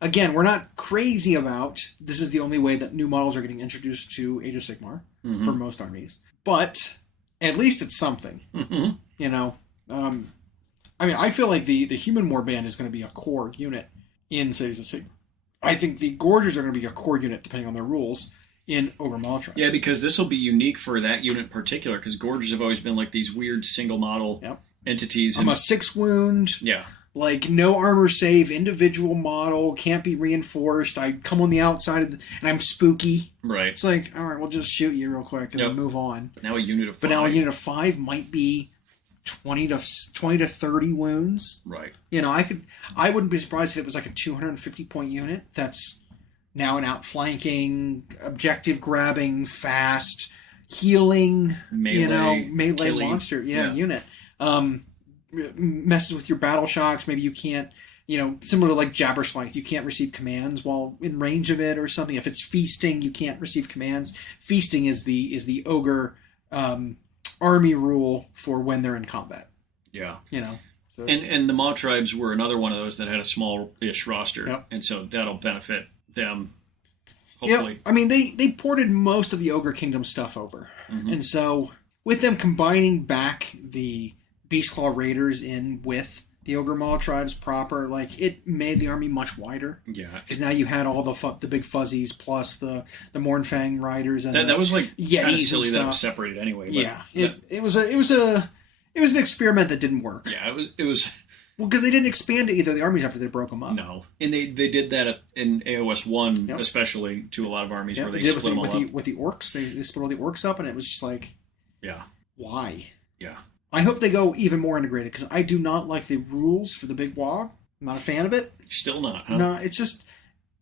again, we're not crazy about. This is the only way that new models are getting introduced to Age of Sigmar for most armies. But at least it's something. Mm-hmm. You know, I mean, I feel like the human warband is going to be a core unit in Cities of Sigmar. I think the Gorgers are going to be a core unit, depending on their rules, in Ogre Molotribes. Yeah, because this will be unique for that unit in particular, because Gorgers have always been like these weird single model entities. I'm a 6 wound. Yeah. Like, no armor save, individual model, can't be reinforced. I come on the outside and I'm spooky. Right. It's like, all right, we'll just shoot you real quick and then move on. Now a unit of 5. But now a unit of 5 might be 20 to 30 wounds. Right. You know, I wouldn't be surprised if it was like a 250 point unit that's now an outflanking, objective grabbing, fast, healing, melee killing, monster unit. Messes with your battle shocks. Maybe you can't, similar to like Jabberslythe, you can't receive commands while in range of it or something. If it's feasting, you can't receive commands. Feasting is the ogre army rule for when they're in combat. Yeah. So. And the Molotribes were another one of those that had a small-ish roster, and so that'll benefit them, hopefully. Yeah, I mean, they ported most of the Ogre Kingdom stuff over. Mm-hmm. And so, with them combining back the Beastclaw Raiders in with the Ogre Molotribes proper, like, it made the army much wider. Yeah. Because now you had all the big fuzzies plus the Mornfang Riders. And that was, like, kind of silly that it was stuff. Separated anyway. But it was an experiment that didn't work. Yeah, it was... Well, because they didn't expand to either of the armies after they broke them up. No. And they did that in AoS 1, especially, to a lot of armies, where they split them all up. With the orcs. They split all the orcs up, and it was just like... Yeah. Why? Yeah. I hope they go even more integrated, because I do not like the rules for the Big Wog. I'm not a fan of it. Still not, huh? No, it's just...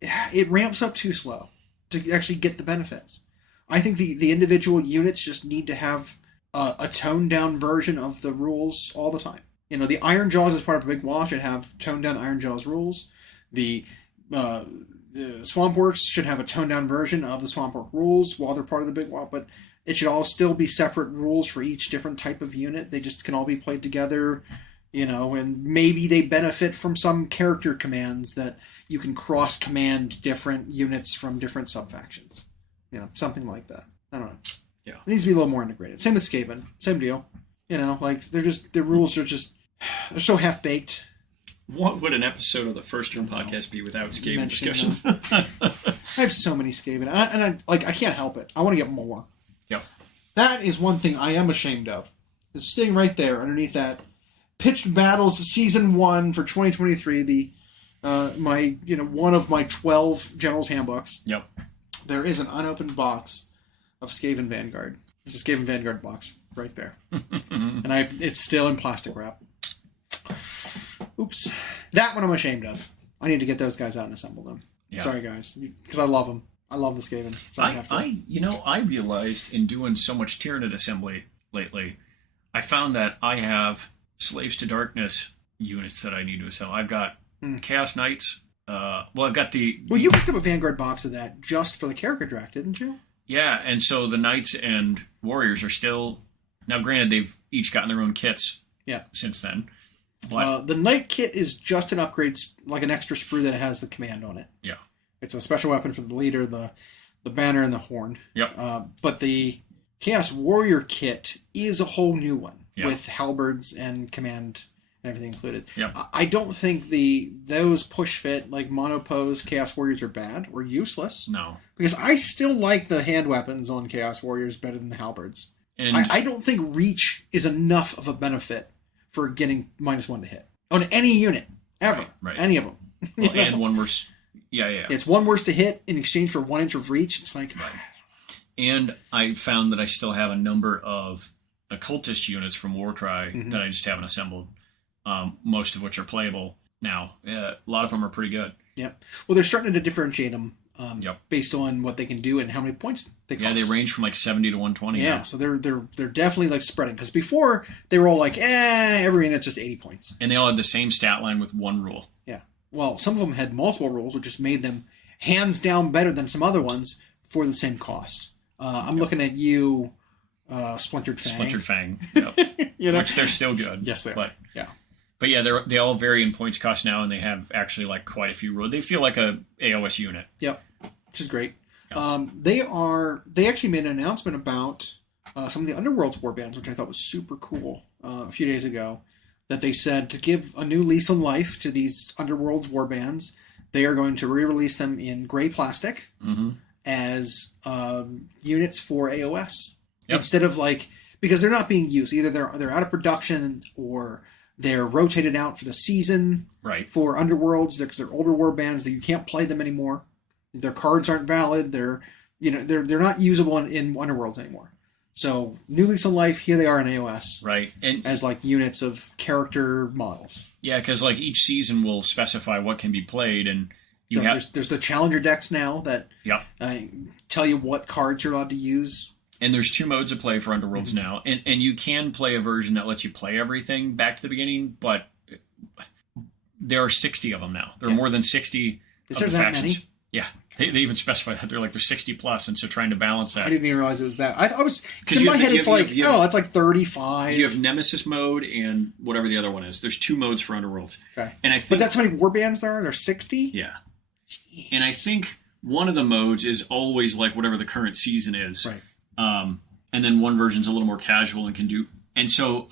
It ramps up too slow to actually get the benefits. I think the individual units just need to have a toned-down version of the rules all the time. The Iron Jaws as part of a Big Wall should have toned-down Iron Jaws rules. The Swamp Orcs should have a toned-down version of the Swamp Orc rules while they're part of the Big Wall, but it should all still be separate rules for each different type of unit. They just can all be played together, and maybe they benefit from some character commands that you can cross-command different units from different sub-factions. Something like that. I don't know. Yeah. It needs to be a little more integrated. Same with Skaven. Same deal. Their rules are just... They're so half-baked. What would an episode of the First Turn podcast be without Skaven discussions? I have so many Skaven. And I can't help it. I want to get more. Yep. That is one thing I am ashamed of. It's sitting right there underneath that. Pitched Battles Season 1 for 2023. One of my 12 General's Handbooks. Yep. There is an unopened box of Skaven Vanguard. There's a Skaven Vanguard box right there. And it's still in plastic wrap. Oops. That one I'm ashamed of. I need to get those guys out and assemble them. Yeah. Sorry, guys. Because I love them. I love the Skaven. So I realized in doing so much Tyranid assembly lately, I found that I have Slaves to Darkness units that I need to assemble. I've got Chaos Knights. I've got the... Well, you picked up a Vanguard box of that just for the character draft, didn't you? Yeah, and so the Knights and Warriors are still... Now, granted, they've each gotten their own kits since then. But... the Knight kit is just an upgrade, like an extra sprue that has the command on it. Yeah. It's a special weapon for the leader, the banner, and the horn. Yep. But the Chaos Warrior kit is a whole new one with halberds and command and everything included. Yep. I don't think those push fit like monopose Chaos Warriors are bad or useless. No, because I still like the hand weapons on Chaos Warriors better than the halberds. and I don't think reach is enough of a benefit for getting -1 to hit on any unit ever. Right. Any of them. well, and one worse. Yeah. It's 1 worse to hit in exchange for 1 inch of reach. It's like, Right. And I found that I still have a number of occultist units from Warcry that I just haven't assembled. Most of which are playable now. A lot of them are pretty good. Yep. Well, they're starting to differentiate them Yep. based on what they can do and how many points they cost. Yeah, they range from like 70 to 120. Yeah, now. so they're definitely like spreading, because before they were all like, every unit's just 80 points. And they all had the same stat line with one rule. Yeah. Well, some of them had multiple rules, which just made them hands down better than some other ones for the same cost. I'm looking at you, Splintered Fang. Splintered Fang. Yep. Which they're still good. Yes, they are. Yeah. But yeah, they all vary in points cost now, and they have actually like quite a few rules. They feel like a AoS unit. Yep. Which is great. Yep. They actually made an announcement about some of the Underworlds warbands, which I thought was super cool a few days ago, that they said to give a new lease on life to these Underworlds warbands, they are going to re-release them in gray plastic as units for AoS. Yep. Instead of because they're not being used. Either they're out of production or they're rotated out for the season. Right. For Underworlds, because they're older warbands that you can't play them anymore. Their cards aren't valid. They're not usable in Underworlds anymore. So new lease on life. Here they are in AoS. Right. And as units of character models. Yeah, because each season will specify what can be played, and there's the challenger decks now that tell you what cards you're allowed to use. And there's 2 modes of play for Underworlds now, and you can play a version that lets you play everything back to the beginning, but there are 60 of them now. There are more than 60 Is of there the that factions. many? Yeah, they even specify that there's 60 plus, and so trying to balance that. I didn't even realize it was that. I was because in my head it's it's like 35. You have Nemesis mode and whatever the other one is. There's 2 modes for Underworlds. Okay, and I think, but that's how many warbands there are. There's 60. Yeah, and I think one of the modes is always whatever the current season is. Right. And then one version's a little more casual and can do, and so,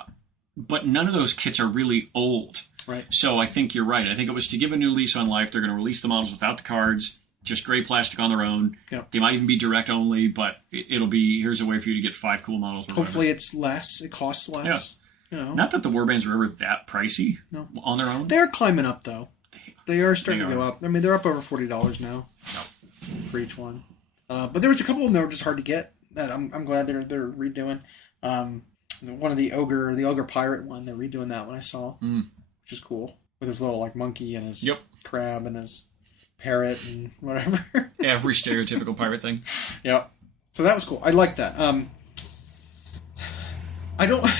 but none of those kits are really old. Right. So I think you're right. I think it was to give a new lease on life. They're going to release the models without the cards, just gray plastic on their own. Yep. They might even be direct only, but it'll be, here's a way for you to get 5 cool models. Or Hopefully whatever. it's less. It costs less. Yeah. Not that the warbands were ever that pricey on their own. They're climbing up, though. They are starting to go up. I mean, they're up over $40 now for each one. But there was a couple of them that were just hard to get. That I'm glad they're redoing. One of the ogre pirate one, they're redoing that one I saw, which is cool, with his little monkey and his crab and his parrot and whatever. Every stereotypical pirate thing. Yep. So that was cool. I like that. I don't.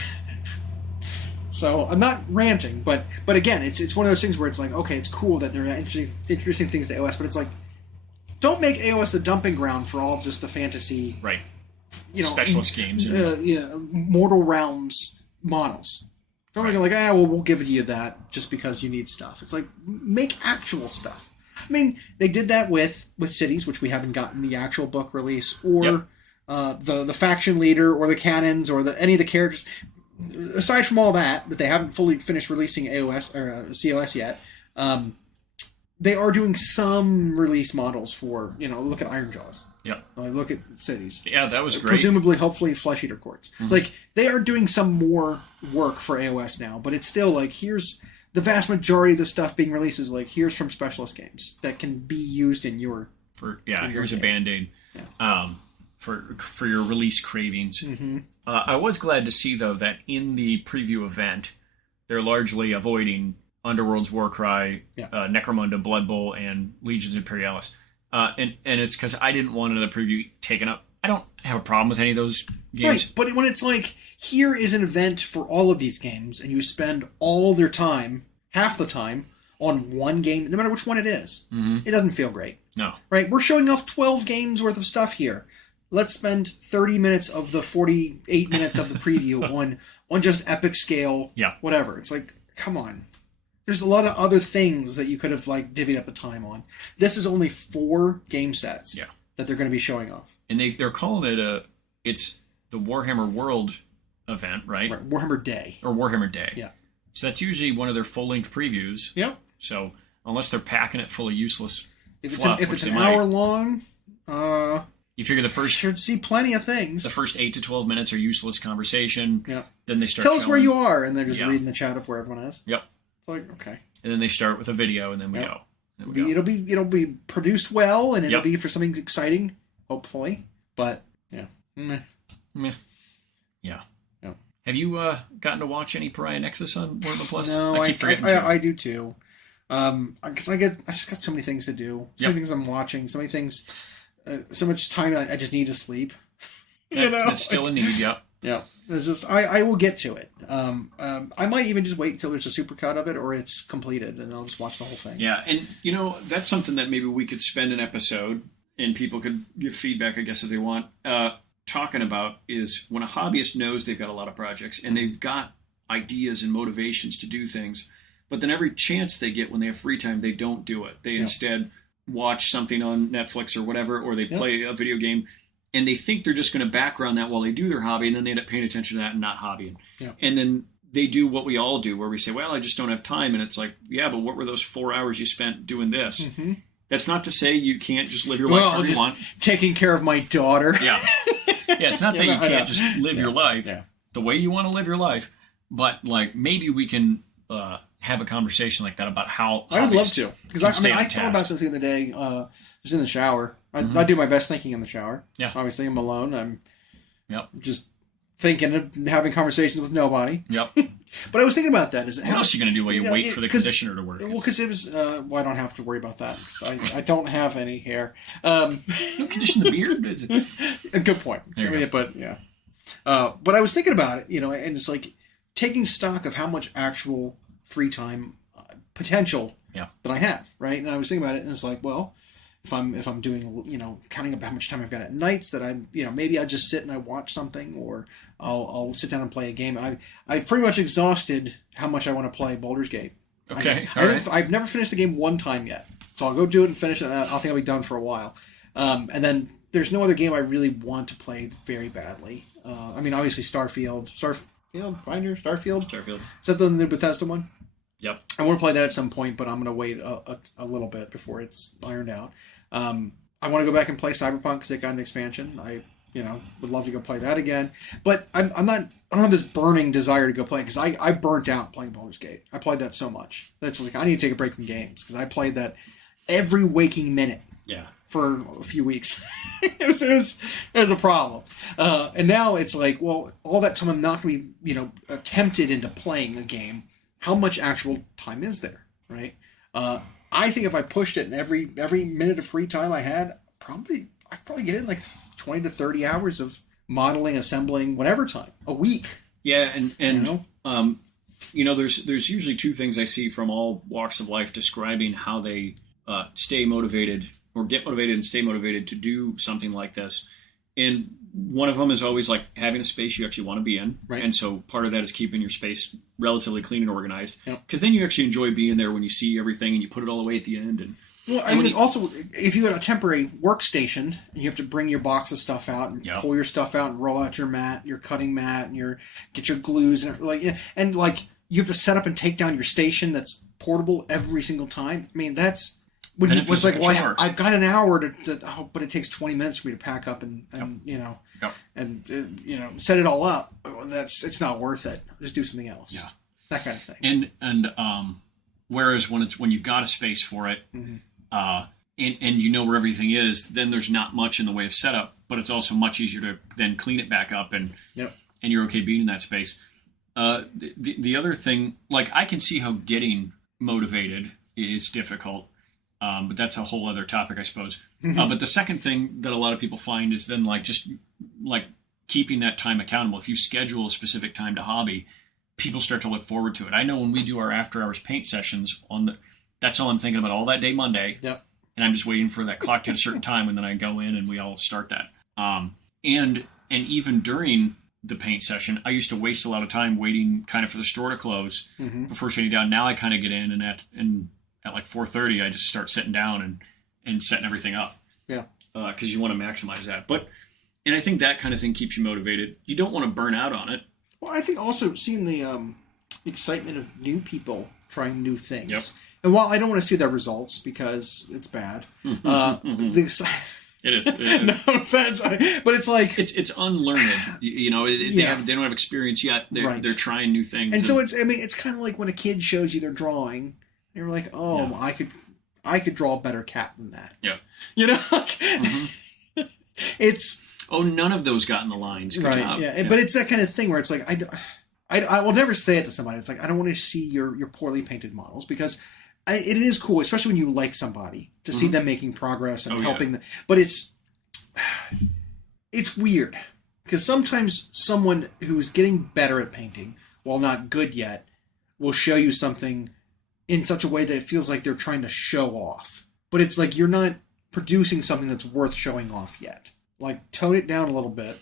So I'm not ranting, but again, it's one of those things where it's okay, it's cool that they're introducing things to AoS, but it's don't make AoS the dumping ground for all just the fantasy, right? Specialist games, Mortal Realms models. Don't make it we'll give you that just because you need stuff. It's make actual stuff. I mean, they did that with cities, which we haven't gotten the actual book release, or the faction leader, or the cannons, or any of the characters. Aside from all that they haven't fully finished releasing AoS or COS yet, they are doing some release models for look at Ironjaws. Yeah. Look at cities. Yeah, that was great. Presumably, hopefully, Flesh Eater Courts. They are doing some more work for AoS now, but it's still here's the vast majority of the stuff being released is here's from specialist games that can be used in your here's a Band-Aid for your release cravings. I was glad to see though that in the preview event they're largely avoiding Underworlds, Warcry, Necromunda, Blood Bowl, and Legions Imperialis. And it's because I didn't want another preview taken up. I don't have a problem with any of those games. Right, but when it's here is an event for all of these games, and you spend all their time, half the time, on one game, no matter which one it is, it doesn't feel great. No. Right? We're showing off 12 games worth of stuff here. Let's spend 30 minutes of the 48 minutes of the preview on just epic scale, whatever. It's come on. There's a lot of other things that you could have divvied up the time on. This is only 4 game sets that they're going to be showing off. And they're calling it it's the Warhammer World event, right? Warhammer Day. Or Warhammer Day. Yeah. So that's usually one of their full-length previews. Yep. So unless they're packing it full of useless If fluff, it's an hour long, you figure the first should see plenty of things. The first 8 to 12 minutes are useless conversation. Yep. Then they start. Tell us where you are, and they're just reading the chat of where everyone is. Yep. It's like, okay. And then they start with a video, and then we go. It'll be produced well, and it'll Yep. be for something exciting, hopefully. But yeah, meh. Yeah. Yep. Have you gotten to watch any Pariah Nexus on Warhammer Plus? No, I keep forgetting to. I do too. Because I just got so many things to do, so many things I'm watching, so many things, so much time I just need to sleep. That's still a need. Yep. Yeah. It's just I will get to it. I might even just wait until there's a supercut of it or it's completed, and I'll just watch the whole thing. Yeah, and that's something that maybe we could spend an episode, and people could give feedback, I guess, if they want. Talking about is when a hobbyist knows they've got a lot of projects and they've got ideas and motivations to do things, but then every chance they get when they have free time, they don't do it. They instead watch something on Netflix or whatever, or they play a video game, and they think they're just going to background that while they do their hobby, and then they end up paying attention to that and not hobbying. Yeah. And then they do what we all do, where we say, well, I just don't have time. And it's like, yeah, but what were those 4 hours you spent doing this? Mm-hmm. That's not to say you can't just live your life how you want. Taking care of my daughter. Yeah. Yeah, it's not that you can't just live your life the way you want to live your life, but like maybe we can have a conversation like that about how I would love to. Because I thought about this the other day, just in the shower. I do my best thinking in the shower. Yeah. Obviously, I'm alone. I'm just thinking and having conversations with nobody. Yep. But I was thinking about that. What else are you going to do while you wait for the conditioner to work? Well, because it was... well, I don't have to worry about that. I don't have any hair. You condition the beard? A good point. But, yeah. But I was thinking about it, and it's like taking stock of how much actual free time potential that I have, right? And I was thinking about it, and it's like, well... If I'm doing, counting up how much time I've got at nights that I'm, maybe I'll just sit and I watch something, or I'll sit down and play a game. I've pretty much exhausted how much I want to play Baldur's Gate. Okay. I've never finished the game one time yet. So I'll go do it and finish it, and I think I'll be done for a while. And then there's no other game I really want to play very badly. Obviously Starfield. Starfield. Is that the new Bethesda one? Yep. I want to play that at some point, but I'm going to wait a little bit before it's ironed out. I want to go back and play Cyberpunk because it got an expansion. I would love to go play that again. But I don't have this burning desire to go play because I burnt out playing Baldur's Gate. I played that so much. That's like, I need to take a break from games because I played that every waking minute. Yeah. For a few weeks. it was a problem. And now it's like, well, all that time I'm not going to be, tempted into playing a game. How much actual time is there, right? I think if I pushed it and every minute of free time I had, I'd probably get in like 20 to 30 hours of modeling, assembling, whatever time, a week. Yeah, and there's usually two things I see from all walks of life describing how they stay motivated or get motivated and stay motivated to do something like this. And one of them is always like having a space you actually want to be in. Right. And so part of that is keeping your space relatively clean and organized. Because then you actually enjoy being there when you see everything and you put it all away at the end. And also, if you have a temporary workstation, you have to bring your box of stuff out and pull your stuff out and roll out your mat, your cutting mat, and get your glues and you have to set up and take down your station that's portable every single time. I mean, that's... It's like, well, I've got an hour but it takes 20 minutes for me to pack up and set it all up. It's not worth it. Just do something else. Yeah, that kind of thing. And whereas when you've got a space for it, mm-hmm. And you know where everything is, then there's not much in the way of setup. But it's also much easier to then clean it back up and you're okay being in that space. The other thing, like I can see how getting motivated is difficult. But that's a whole other topic, I suppose. Mm-hmm. But the second thing that a lot of people find is then just keeping that time accountable. If you schedule a specific time to hobby, people start to look forward to it. I know when we do our after-hours paint sessions, that's all I'm thinking about all that day Monday. Yep. And I'm just waiting for that clock to hit a certain time, and then I go in and we all start that. And even during the paint session, I used to waste a lot of time waiting kind of for the store to close before shutting down. Now I kind of get in and at like 4:30, I just start sitting down and setting everything up. Yeah. Because you want to maximize that. And I think that kind of thing keeps you motivated. You don't want to burn out on it. Well, I think also seeing the excitement of new people trying new things. Yep. And while I don't want to see their results because it's bad, It is. no offense, but it's like it's unlearned. You know, they don't have experience yet. They're trying new things. And so it's kind of like when a kid shows you their drawing, and you're like, oh, yeah. I could draw a better cat than that. Yeah. You know, it's none of those got in the lines. Good job. Yeah. But it's that kind of thing where it's like I will never say it to somebody. It's like I don't want to see your poorly painted models because. It is cool, especially when you like somebody, to see them making progress and helping them. But it's weird because sometimes someone who's getting better at painting, while not good yet, will show you something in such a way that it feels like they're trying to show off. But it's like you're not producing something that's worth showing off yet. Like, tone it down a little bit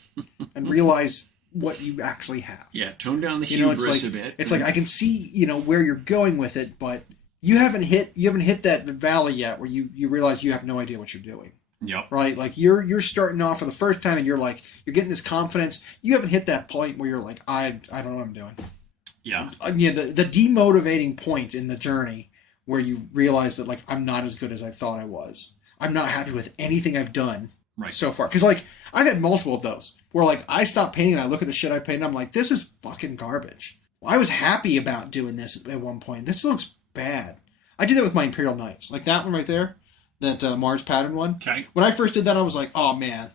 and realize what you actually have. Yeah, tone down the hubris a bit. It's like I can see, where you're going with it, but you haven't hit that valley yet where you realize you have no idea what you're doing. Yep. Right? Like you're starting off for the first time and you're getting this confidence. You haven't hit that point where you're like, I don't know what I'm doing. Yeah. The demotivating point in the journey where you realize that like I'm not as good as I thought I was. I'm not happy with anything I've done so far. Because like I've had multiple of those where like I stop painting and I look at the shit I painted and I'm like, this is fucking garbage. Well, I was happy about doing this at one point. This looks bad. I did that with my Imperial Knights. Like that one right there, that Mars pattern one. Okay. When I first did that, I was like, oh man,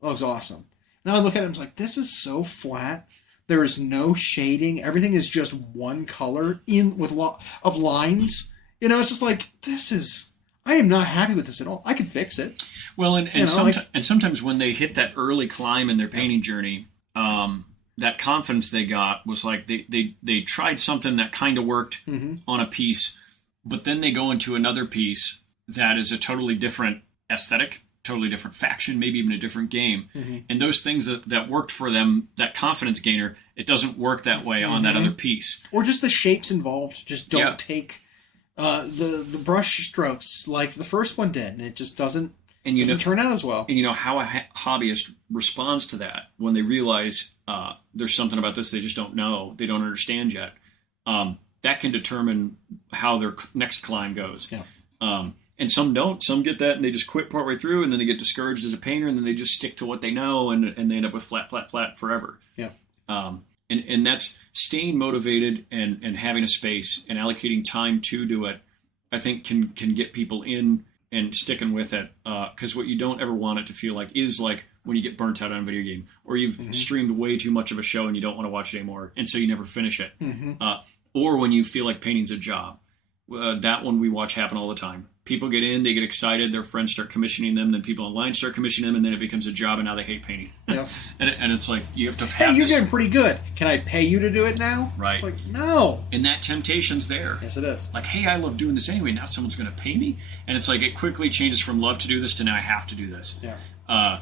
that looks awesome. Now I look at it and I was like, this is so flat. There is no shading. Everything is just one color with a lot of lines. It's just like, I am not happy with this at all. I could fix it. Well, and sometimes when they hit that early climb in their painting journey, that confidence they got was like they tried something that kind of worked on a piece, but then they go into another piece that is a totally different aesthetic, totally different faction, maybe even a different game. And those things that worked for them, that confidence gainer, it doesn't work that way on that other piece. Or just the shapes involved just don't take the brush strokes like the first one did, and it just doesn't turn out as well. And how a hobbyist responds to that when they realize there's something about this they just don't know, they don't understand yet. That can determine how their next climb goes. Yeah. And some don't. Some get that and they just quit partway through, and then they get discouraged as a painter, and then they just stick to what they know, and they end up with flat forever. Yeah. And that's staying motivated and having a space and allocating time to do it, I think can get people in and sticking with it. Because what you don't ever want it to feel like is like when you get burnt out on a video game, or you've streamed way too much of a show and you don't want to watch it anymore, and so you never finish it. Or when you feel like painting's a job. That one we watch happen all the time. People get in, they get excited, their friends start commissioning them, then people online start commissioning them, and then it becomes a job, and now they hate painting. Yeah. and it's like, you have to have Hey, you're doing pretty good. Can I pay you to do it now? Right. It's like, no. And that temptation's there. Yes, it is. Like, hey, I love doing this anyway, now someone's going to pay me? And it's like, it quickly changes from love to do this to now I have to do this. Yeah.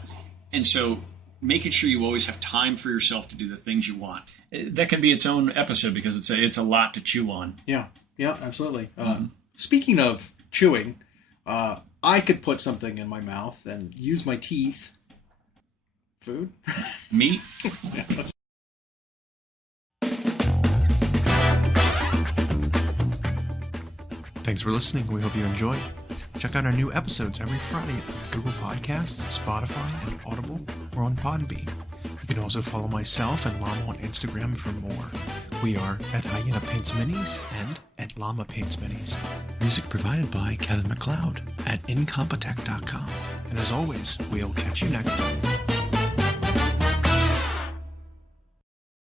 And so making sure you always have time for yourself to do the things you want. That can be its own episode because it's a lot to chew on. Yeah, absolutely. Speaking of chewing, I could put something in my mouth and use my teeth. Food? Meat? Yeah, Thanks for listening. We hope you enjoyed. Check out our new episodes every Friday at Google Podcasts, Spotify, and Audible, or on Podbean. You can also follow myself and Llama on Instagram for more. We are at Hyena Paints Minis and at Llama Paints Minis. Music provided by Kevin MacLeod at incompetech.com. And as always, we'll catch you next time.